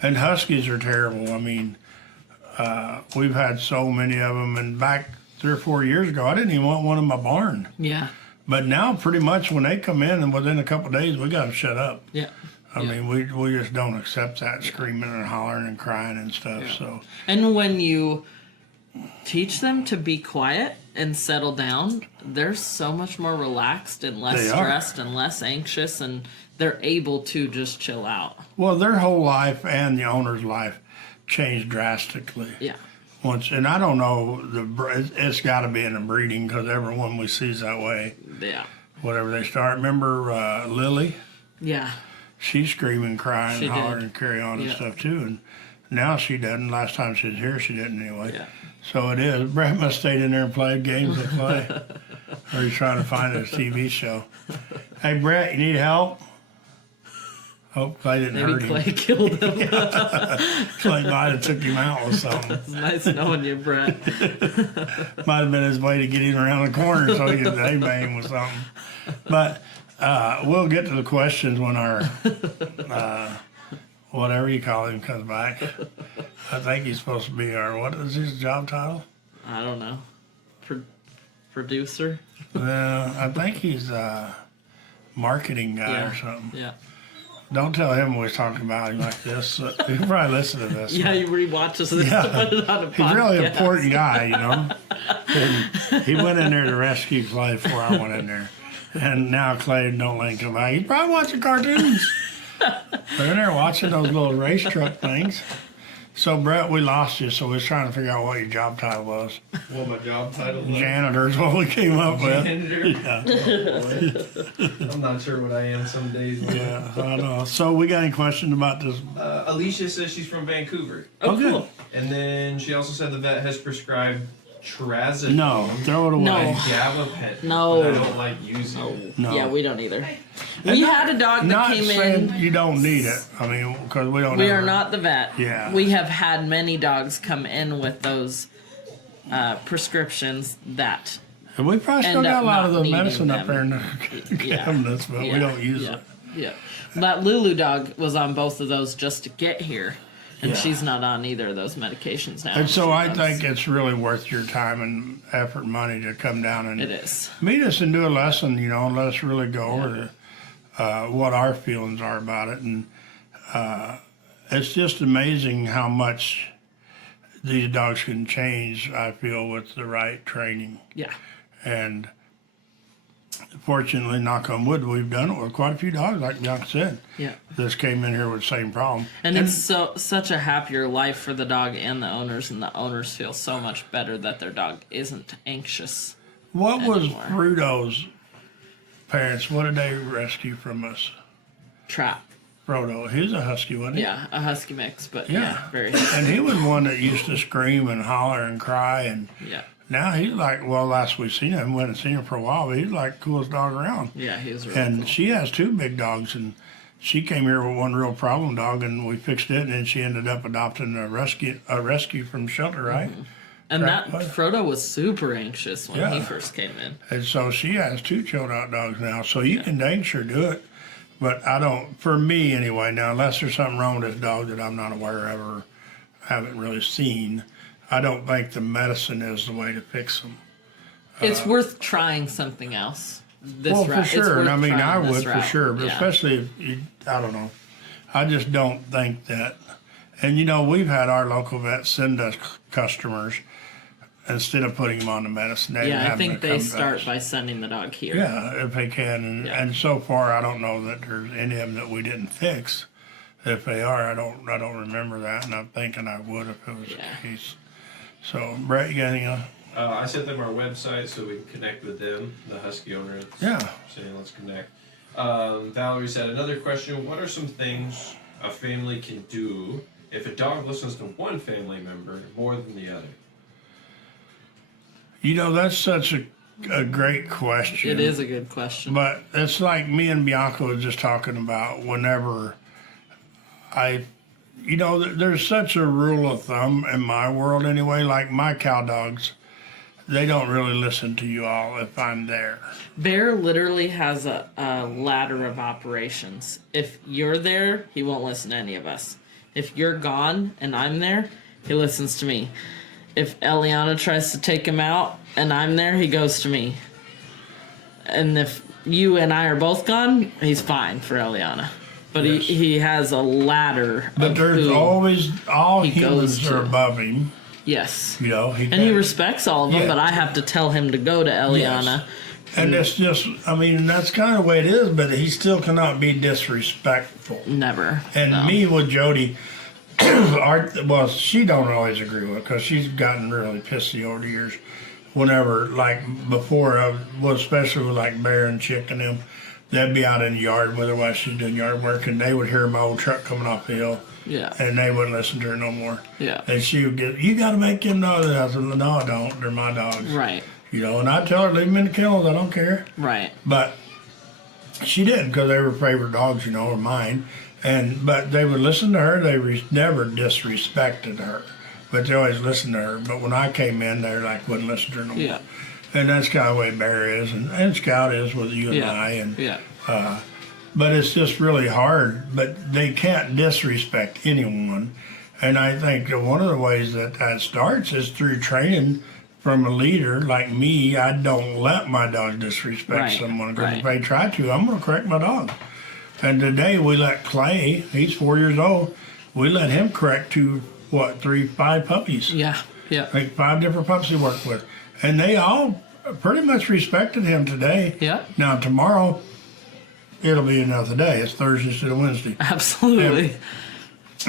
And Huskies are terrible. I mean, we've had so many of them. And back 3 or 4 years ago, I didn't even want one in my barn. Yeah. But now, pretty much, when they come in and within a couple of days, we got them shut up. Yeah. I Yeah. mean, we just don't accept that screaming and hollering and crying and stuff. Yeah. So And when you teach them to be quiet and settle down, they're so much more relaxed and less They are. stressed and less anxious, and they're able to just chill out. well, their whole life and the owner's life changed drastically. Yeah. Once, and I don't know, it's got to be in the breeding because everyone we see is that way. Yeah. Whatever they start. Remember Lily? Yeah. She's screaming, crying, She hollering, did. and carry on and Yeah. stuff too. And now she doesn't. Last time she was here, she didn't anyway. Yeah. So it is. Brett must have stayed in there and played games to play. Or he's trying to find his TV show. Hey, Brett, you need help? Hope Clay didn't Maybe hurt him. Clay killed him. Clay might have took him out with something. It's nice knowing you, Brett. Might have been his way to get him around the corner so he could hay him with something. But we'll get to the questions when our whatever you call him, comes back. I think he's supposed to be our, what is his job title? I don't know. Producer? I think he's a marketing guy or something. Yeah. Don't tell him we're talking about him like this. He'll probably listen to this. Yeah, he rewatches this to put it on a podcast. He's a really important guy, you know. And he went in there to rescue Clay before I went in there. And now Clay don't let him come back. He's probably watching cartoons. They're in there watching those little race truck things. So, Brett, we lost you, so we was trying to figure out what your job title was. Well, my job title was Janitor is what we came up with. janitor. Yeah. I'm not sure what I am some days. Yeah, I know. So, we got any questions about this? Alicia says she's from Vancouver. Oh, Okay. cool. And then she also said the vet has prescribed trazodone No, throw it away. No. and gabapentin. No. But I don't like using it. No. Yeah, we don't either. We had a dog that Not came saying in. you don't need it. I mean, because we don't We ever- are not the vet. Yeah. We have had many dogs come in with those prescriptions that. And we probably still end got up a lot of not the needing medicine up there them. in the cabinets, but we don't use it. Yeah. That Lulu dog was on both of those just to get here. And Yeah. she's not on either of those medications now. And so She I loves- think it's really worth your time and effort and money to come down and it is. meet us and do a lesson, you know, and let us really go over what our feelings are about it. And it's just amazing how much these dogs can change, I feel, with the right training. Yeah. And fortunately, knock on wood, we've done it with quite a few dogs, like Bianca said. Yeah. This came in here with the same problem. And it's such a happier life for the dog and the owners feel so much better that their dog isn't anxious. What was anymore. Frodo's parents? What did they rescue from us? Trap. Frodo, he's a husky, wasn't he? Yeah, a husky mix, but Yeah. yeah very. And he was one that used to scream and holler and cry. And Yeah. now he's like, well, last we seen him, we hadn't seen him for a while, but he's like the coolest dog around. Yeah, he was really And cool. she has two big dogs, and she came here with one real problem dog, and we fixed it, and then she ended up adopting a rescue from shelter, right? And that Trap. Frodo was super anxious when he Yeah. first came in. And so she has two chilled out dogs now. So you can dang sure do it. But I don't, for me anyway, now, unless there's something wrong with this dog that I'm not aware of or haven't really seen, I don't think the medicine is the way to fix them. It's worth trying something else. This Well, for route. It's sure. And worth I mean, I trying this would for route. sure, but Yeah. especially if you, I don't know. I just don't think that. And you know, we've had our local vets send us customers instead of putting them on the medicine. They Yeah, I have them think to they come to start us. by sending the dog here. Yeah, if they can. And, Yeah. and so far, I don't know that there's any of them that we didn't fix. If they are, I don't remember that, and I'm thinking I would if it was Yeah. the case. So, Brett, you got anything else? I sent them our website so we can connect with them, the Husky owner. Yeah. Saying let's connect. Valerie said, another question, what are some things a family can do if a dog listens to one family member more than the other? You know, that's such a great question. It is a good question. But it's like me and Bianca was just talking about whenever you know, there's such a rule of thumb in my world anyway, like my cow dogs, they don't really listen to you all if I'm there. Bear literally has a ladder of operations. If you're there, he won't listen to any of us. If you're gone and I'm there, he listens to me. If Eliana tries to take him out and I'm there, he goes to me. And if you and I are both gone, he's fine for Eliana. But Yes. he has a ladder. But of there's who always, all he humans goes are to. above him. Yes. You know, And he respects all of them, Yeah. but I have to tell him to go to Eliana. And it's just, I mean, that's kind of the way it is, but he still cannot be disrespectful. Never. And No. me with Jody, well, she don't always agree with it because she's gotten really pissy over the years. Whenever, like before, well, especially with like Bear and Chick and them, they'd be out in the yard with her while she's doing yard work, and they would hear my old truck coming off the hill, Yeah. and they wouldn't listen to her no more. Yeah. And she would get, you got to make them know that. I said, no, I don't. They're my dogs. Right. You know, and I tell her, leave them in the kennels. I don't care. Right. But she didn't because they were favorite dogs, you know, or mine. But they would listen to her. They never disrespected her, but they always listened to her. But when I came in, they like wouldn't listen to her no more. Yeah. And that's kind of the way Bear is, and Scout is with you and Yeah. I. And Yeah. but it's just really hard. But they can't disrespect anyone. And I think that one of the ways that starts is through training from a leader like me. I don't let my dog disrespect Right, someone, because right. if they try to, I'm going to correct my dog. And today we let Clay, he's 4 years old, we let him correct 5 puppies. Yeah. Yeah. Like 5 different pups he worked with. And they all pretty much respected him today. Yeah. Now tomorrow, it'll be another day. It's Thursday instead of Wednesday. Absolutely.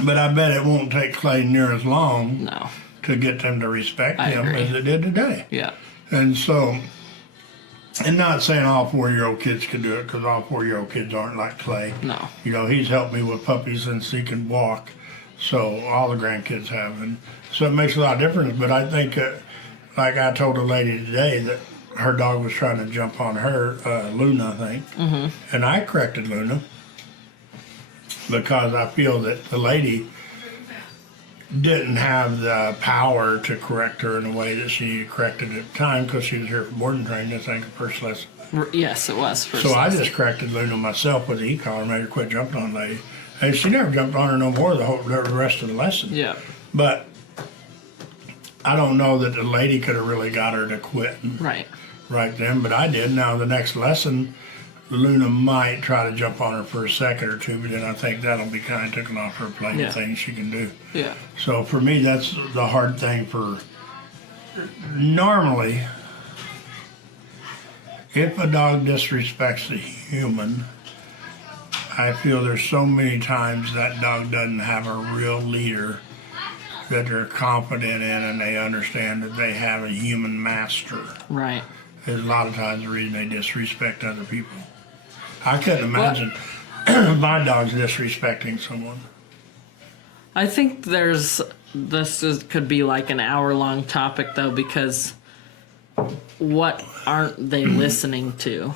But I bet it won't take Clay near as long No. to get them to respect I him agree. as it did today. Yeah. And so, and not saying all 4-year-old kids can do it, because all 4-year-old kids aren't like Clay. No. You know, he's helped me with puppies since he can walk. So all the grandkids have. And so it makes a lot of difference. But I think, like I told a lady today, that her dog was trying to jump on her, Luna, I think. Mm-hmm. And I corrected Luna, because I feel that the lady didn't have the power to correct her in the way that she corrected at the time, because she was here for boarding training, I think, the first lesson. Yes, it was. First So I lesson. just corrected Luna myself with the e-collar and made her quit jumping on the lady. And she never jumped on her no more the rest of the lesson. Yeah. But I don't know that the lady could have really got her to quit Right. right then, but I did. Now the next lesson, Luna might try to jump on her for a second or two, but then I think that'll be kind of taken off her plate Yeah. of things she can do. Yeah. So for me, that's the hard thing for, normally, if a dog disrespects a human, I feel there's so many times that dog doesn't have a real leader that they're confident in, and they understand that they have a human master. Right. Is a lot of times the reason they disrespect other people. I couldn't imagine my dog's disrespecting someone. I think could be like an hour-long topic, though, because what aren't they listening to?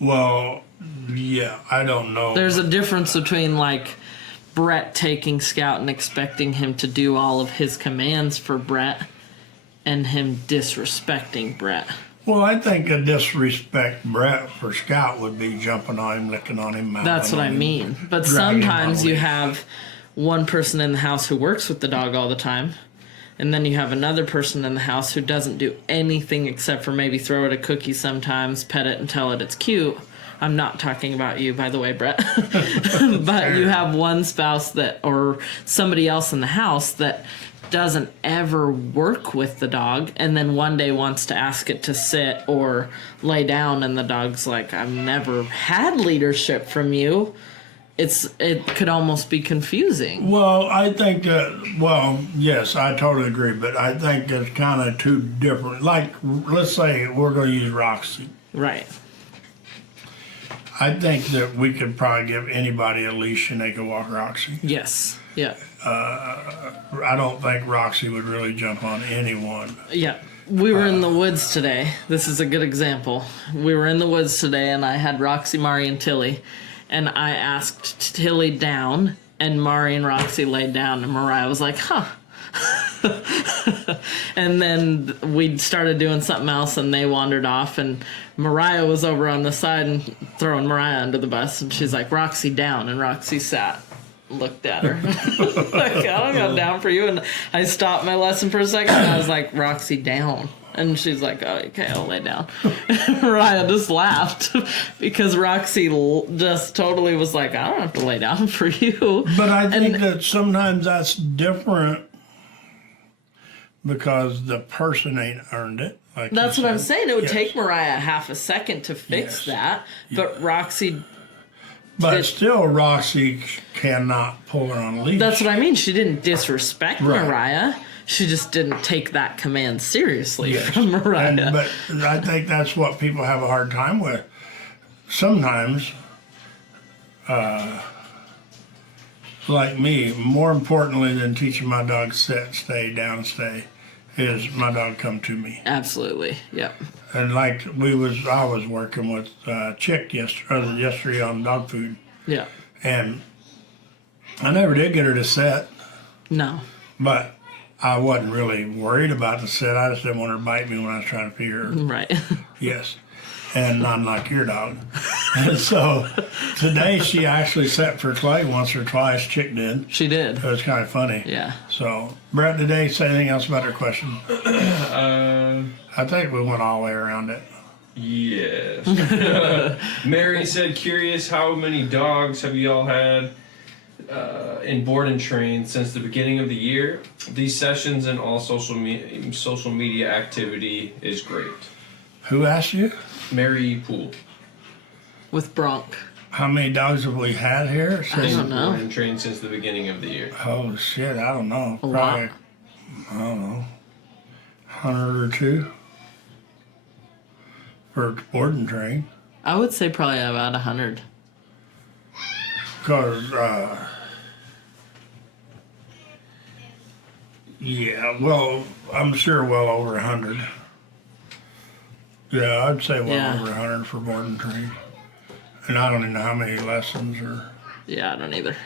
Well, yeah, I don't know. There's a difference between, like, Brett taking Scout and expecting him to do all of his commands for Brett and him disrespecting Brett. Well, I think a disrespect Brett for Scout would be jumping on him, licking on him. That's what I mean. But dragging him sometimes on a you leash. have one person in the house who works with the dog all the time, and then you have another person in the house who doesn't do anything except for maybe throw it a cookie sometimes, pet it and tell it it's cute. I'm not talking about you, by the way, Brett. But you have one spouse or somebody else in the house that doesn't ever work with the dog, and then one day wants to ask it to sit or lay down, and the dog's like, I've never had leadership from you. It could almost be confusing. Well, I think that, yes, I totally agree, but I think it's kind of two different. Like, let's say we're going to use Roxy. Right. I think that we could probably give anybody a leash and they could walk Roxy. Yes. Yeah. I don't think Roxy would really jump on anyone. Yeah. We were in the woods today. This is a good example. We were in the woods today, and I had Roxy, Mari, and Tilly. And I asked Tilly down, and Mari and Roxy laid down, and Mariah was like, huh. And then we started doing something else, and they wandered off, and Mariah was over on the side and throwing Mariah under the bus, and she's like, Roxy down, and Roxy sat. Looked at her like, I don't go down for you. And I stopped my lesson for a second, and I was like, Roxy down. And she's like, oh, okay, I'll lay down. Mariah just laughed because Roxy just totally was like, I don't have to lay down for you. But I think that sometimes that's different because the person ain't earned it. Like That's you what I'm said. saying. It would Yes. take Mariah half a second to fix Yes. that. But Roxy, But still, Roxy cannot pull her on a leash. that's what I mean. She didn't disrespect Right. Mariah. She just didn't take that command seriously Yes. from Mariah. But I think that's what people have a hard time with. Sometimes, like me, more importantly than teaching my dog sit, stay, down, stay, is my dog come to me. Absolutely. Yep. And like I was working with Chick yesterday on dog food, Yeah. and I never did get her to sit, No. but I wasn't really worried about the sit. I just didn't want her to bite me when I was trying to feed her. Right. Yes. And not like your dog. And so today she actually sat for Clay once or twice. Chick did. She did. It was kind of funny. Yeah. So, Brett, did they say anything else about their question? I think we went all the way around it. Yes. Mary said, curious, how many dogs have you all had in board and train since the beginning of the year? These sessions and all social media activity is great. Who asked you? Mary Poole. With Bronc. How many dogs have we had here? I don't know. Board and train since the beginning of the year. Oh, shit, I don't know. A Probably, lot. I don't know, 100 or 2 for board and train. I would say probably about 100. Because, yeah, well, I'm sure well over 100. Yeah, I'd say well Yeah. over 100 for board and train. And I don't even know how many lessons or Yeah, I don't either.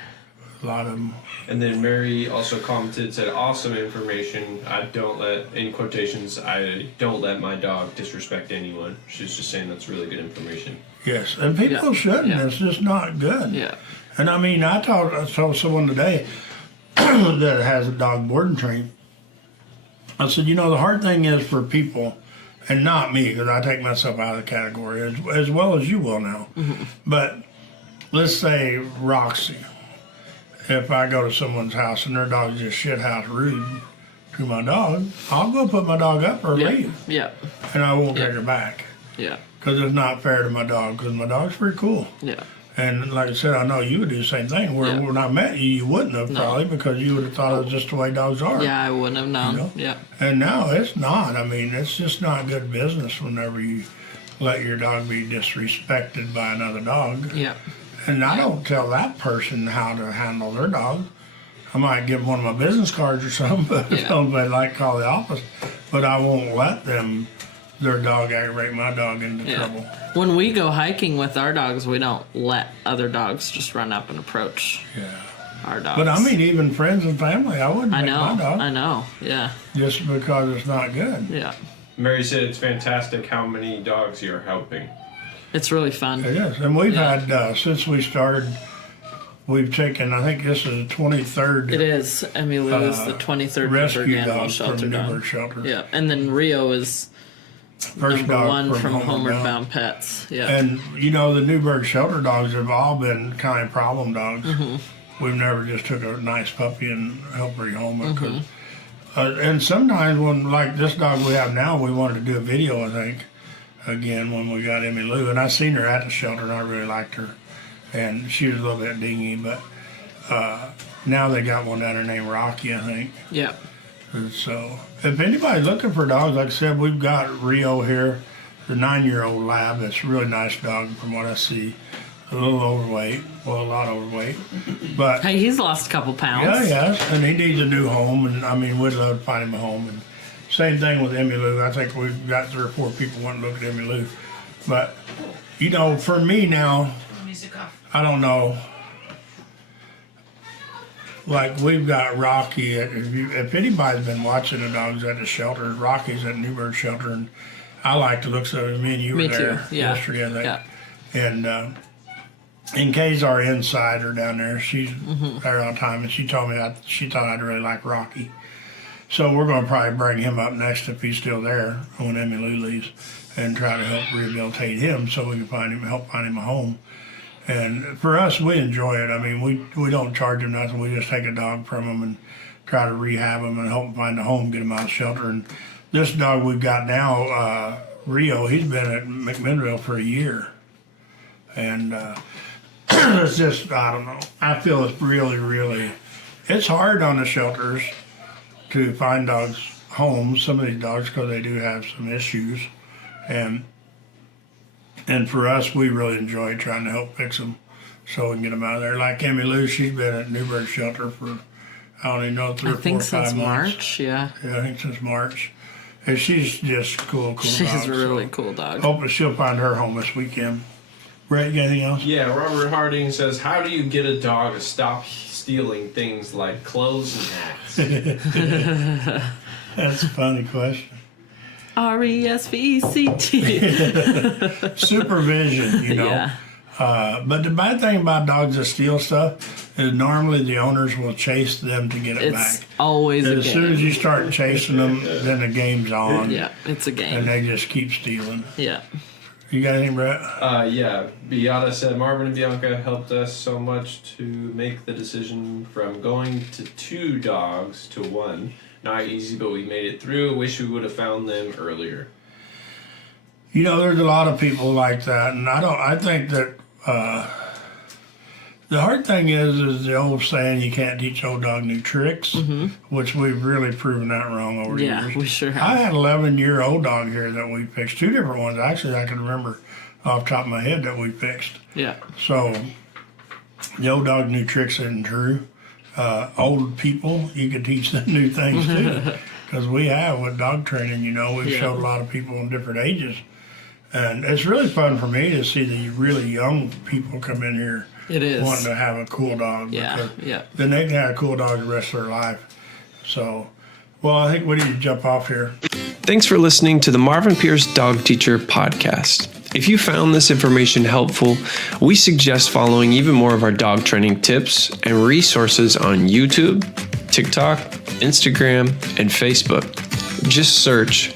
a lot of them. And then Mary also commented, said, awesome information. I don't let, in quotations, I don't let my dog disrespect anyone. She's just saying that's really good information. Yes, and people Yeah. shouldn't. Yeah. It's just not good. Yeah. And I mean, I told someone today that has a dog board and train. I said, the hard thing is for people, and not me, because I take myself out of the category as well as you will now. Mm-hmm. But let's say Roxy. If I go to someone's house and their dog's just shithouse rude to my dog, I'll go put my dog up or Yeah. leave, Yeah. and I won't take her back Yeah. because it's not fair to my dog. Because my dog's pretty cool. Yeah. And like I said, I know you would do the same thing. Yeah. When I met you, you wouldn't have No. probably because you would have thought it was just the way dogs are. Yeah, I wouldn't have known. You know? Yeah. And now it's not. I mean, it's just not good business whenever you let your dog be disrespected by another dog. Yeah. And I don't tell that person how to handle their dog. I might give them one of my business cards or something, but Yeah. if they like call the office. But I won't let their dog aggravate my dog into Yeah. trouble. When we go hiking with our dogs, we don't let other dogs just run up and approach Yeah. our dogs. But I mean, even friends and family, I wouldn't I make my know. dog. I know. Yeah. Just because it's not good. Yeah. Mary said it's fantastic how many dogs you're helping. It's really fun. It is. And we've Yeah. had, since we started, we've taken, I think this is the 23rd It is. Emmy Lou is the 23rd rescue Newburgh Animal dog Shelter from dog. Newburgh Shelter. Yeah. And then Rio is First number dog one from Homeward Bound. Bound Pets. Yeah. And, the Newburgh Shelter dogs have all been kind of problem dogs. Mm-hmm. We've never just took a nice puppy and helped bring home. Mm-hmm. And sometimes when, like this dog we have now, we wanted to do a video, I think, again, when we got Emmy Lou. And I seen her at the shelter, and I really liked her. And she was a little bit dingy, but now they got one down there named Rocky, I think. yeah. And so, if anybody's looking for dogs, like I said, we've got Rio here, the 9-year-old lab. That's a really nice dog from what I see. A little overweight, well, a lot overweight. But Hey, he's lost a couple pounds. yeah, yes, and he needs a new home, and I mean, we'd love to find him a home. And same thing with Emmy Lou. I think we've got 3 or 4 people wanting to look at Emmy Lou. But, for me now, I don't know. Like, we've got Rocky. If anybody's been watching the dogs at the shelter, Rocky's at Newburgh Shelter, and I like the looks of it. Me and you were Me there too. Yeah. yesterday, I think. Yeah. And Kay's our insider down there. She's Mm-hmm. there all the time, and she told me she thought I'd really like Rocky. So we're going to probably bring him up next if he's still there when Emmy Lou leaves, and try to help rehabilitate him so we can help find him a home. And for us, we enjoy it. I mean, we don't charge him nothing. We just take a dog from him and try to rehab him and help him find a home, get him out of shelter. And this dog we've got now, Rio, he's been at McMinnville for a year. And it's just, I don't know. I feel it's really, really, it's hard on the shelters to find dogs homes, some of these dogs, because they do have some issues. And for us, we really enjoy trying to help fix them so we can get them out of there. Like Emmy Lou, she's been at Newburgh Shelter for, I don't even know, 3 I or 4 think or 5 since months. March. Yeah. Yeah, I think since March. And she's just cool She's dog. a really so cool dog. hoping she'll find her home this weekend. Brett, you got anything else? Yeah, Robert Harding says, how do you get a dog to stop stealing things like clothes and hats? That's a funny question. RESVCT. Supervision, Yeah. But the bad thing about dogs that steal stuff is normally the owners will chase them to get it It's back. always a As soon as game. you start chasing them, then the game's on. Yeah, it's a And game. they just keep stealing. Yeah. You got anything, Brett? Yeah. Beata said Marvin and Bianca helped us so much to make the decision from going to 2 dogs to 1. Not easy, but we made it through. Wish we would have found them earlier. You know, there's a lot of people like that, and I think that the hard thing is the old saying, you can't teach old dog new tricks, which we've really proven that wrong over the Yeah, years. we sure have. I had an 11-year-old dog here that we fixed, 2 different ones. Actually, I can remember off the top of my head that we fixed. Yeah. So the old dog new tricks isn't true. Old people, you can teach them new things too. Because we have with dog training, you know, we've Yeah. showed a lot of people in different ages. And it's really fun for me to see the really young people come in here It is. wanting to have a cool dog. Yeah. Because Yeah. then they can have a cool dog the rest of their life. So, well, I think we need to jump off here. Thanks for listening to the Marvin Pierce Dog Teacher Podcast. If you found this information helpful, we suggest following even more of our dog training tips and resources on YouTube, TikTok, Instagram, and Facebook. Just search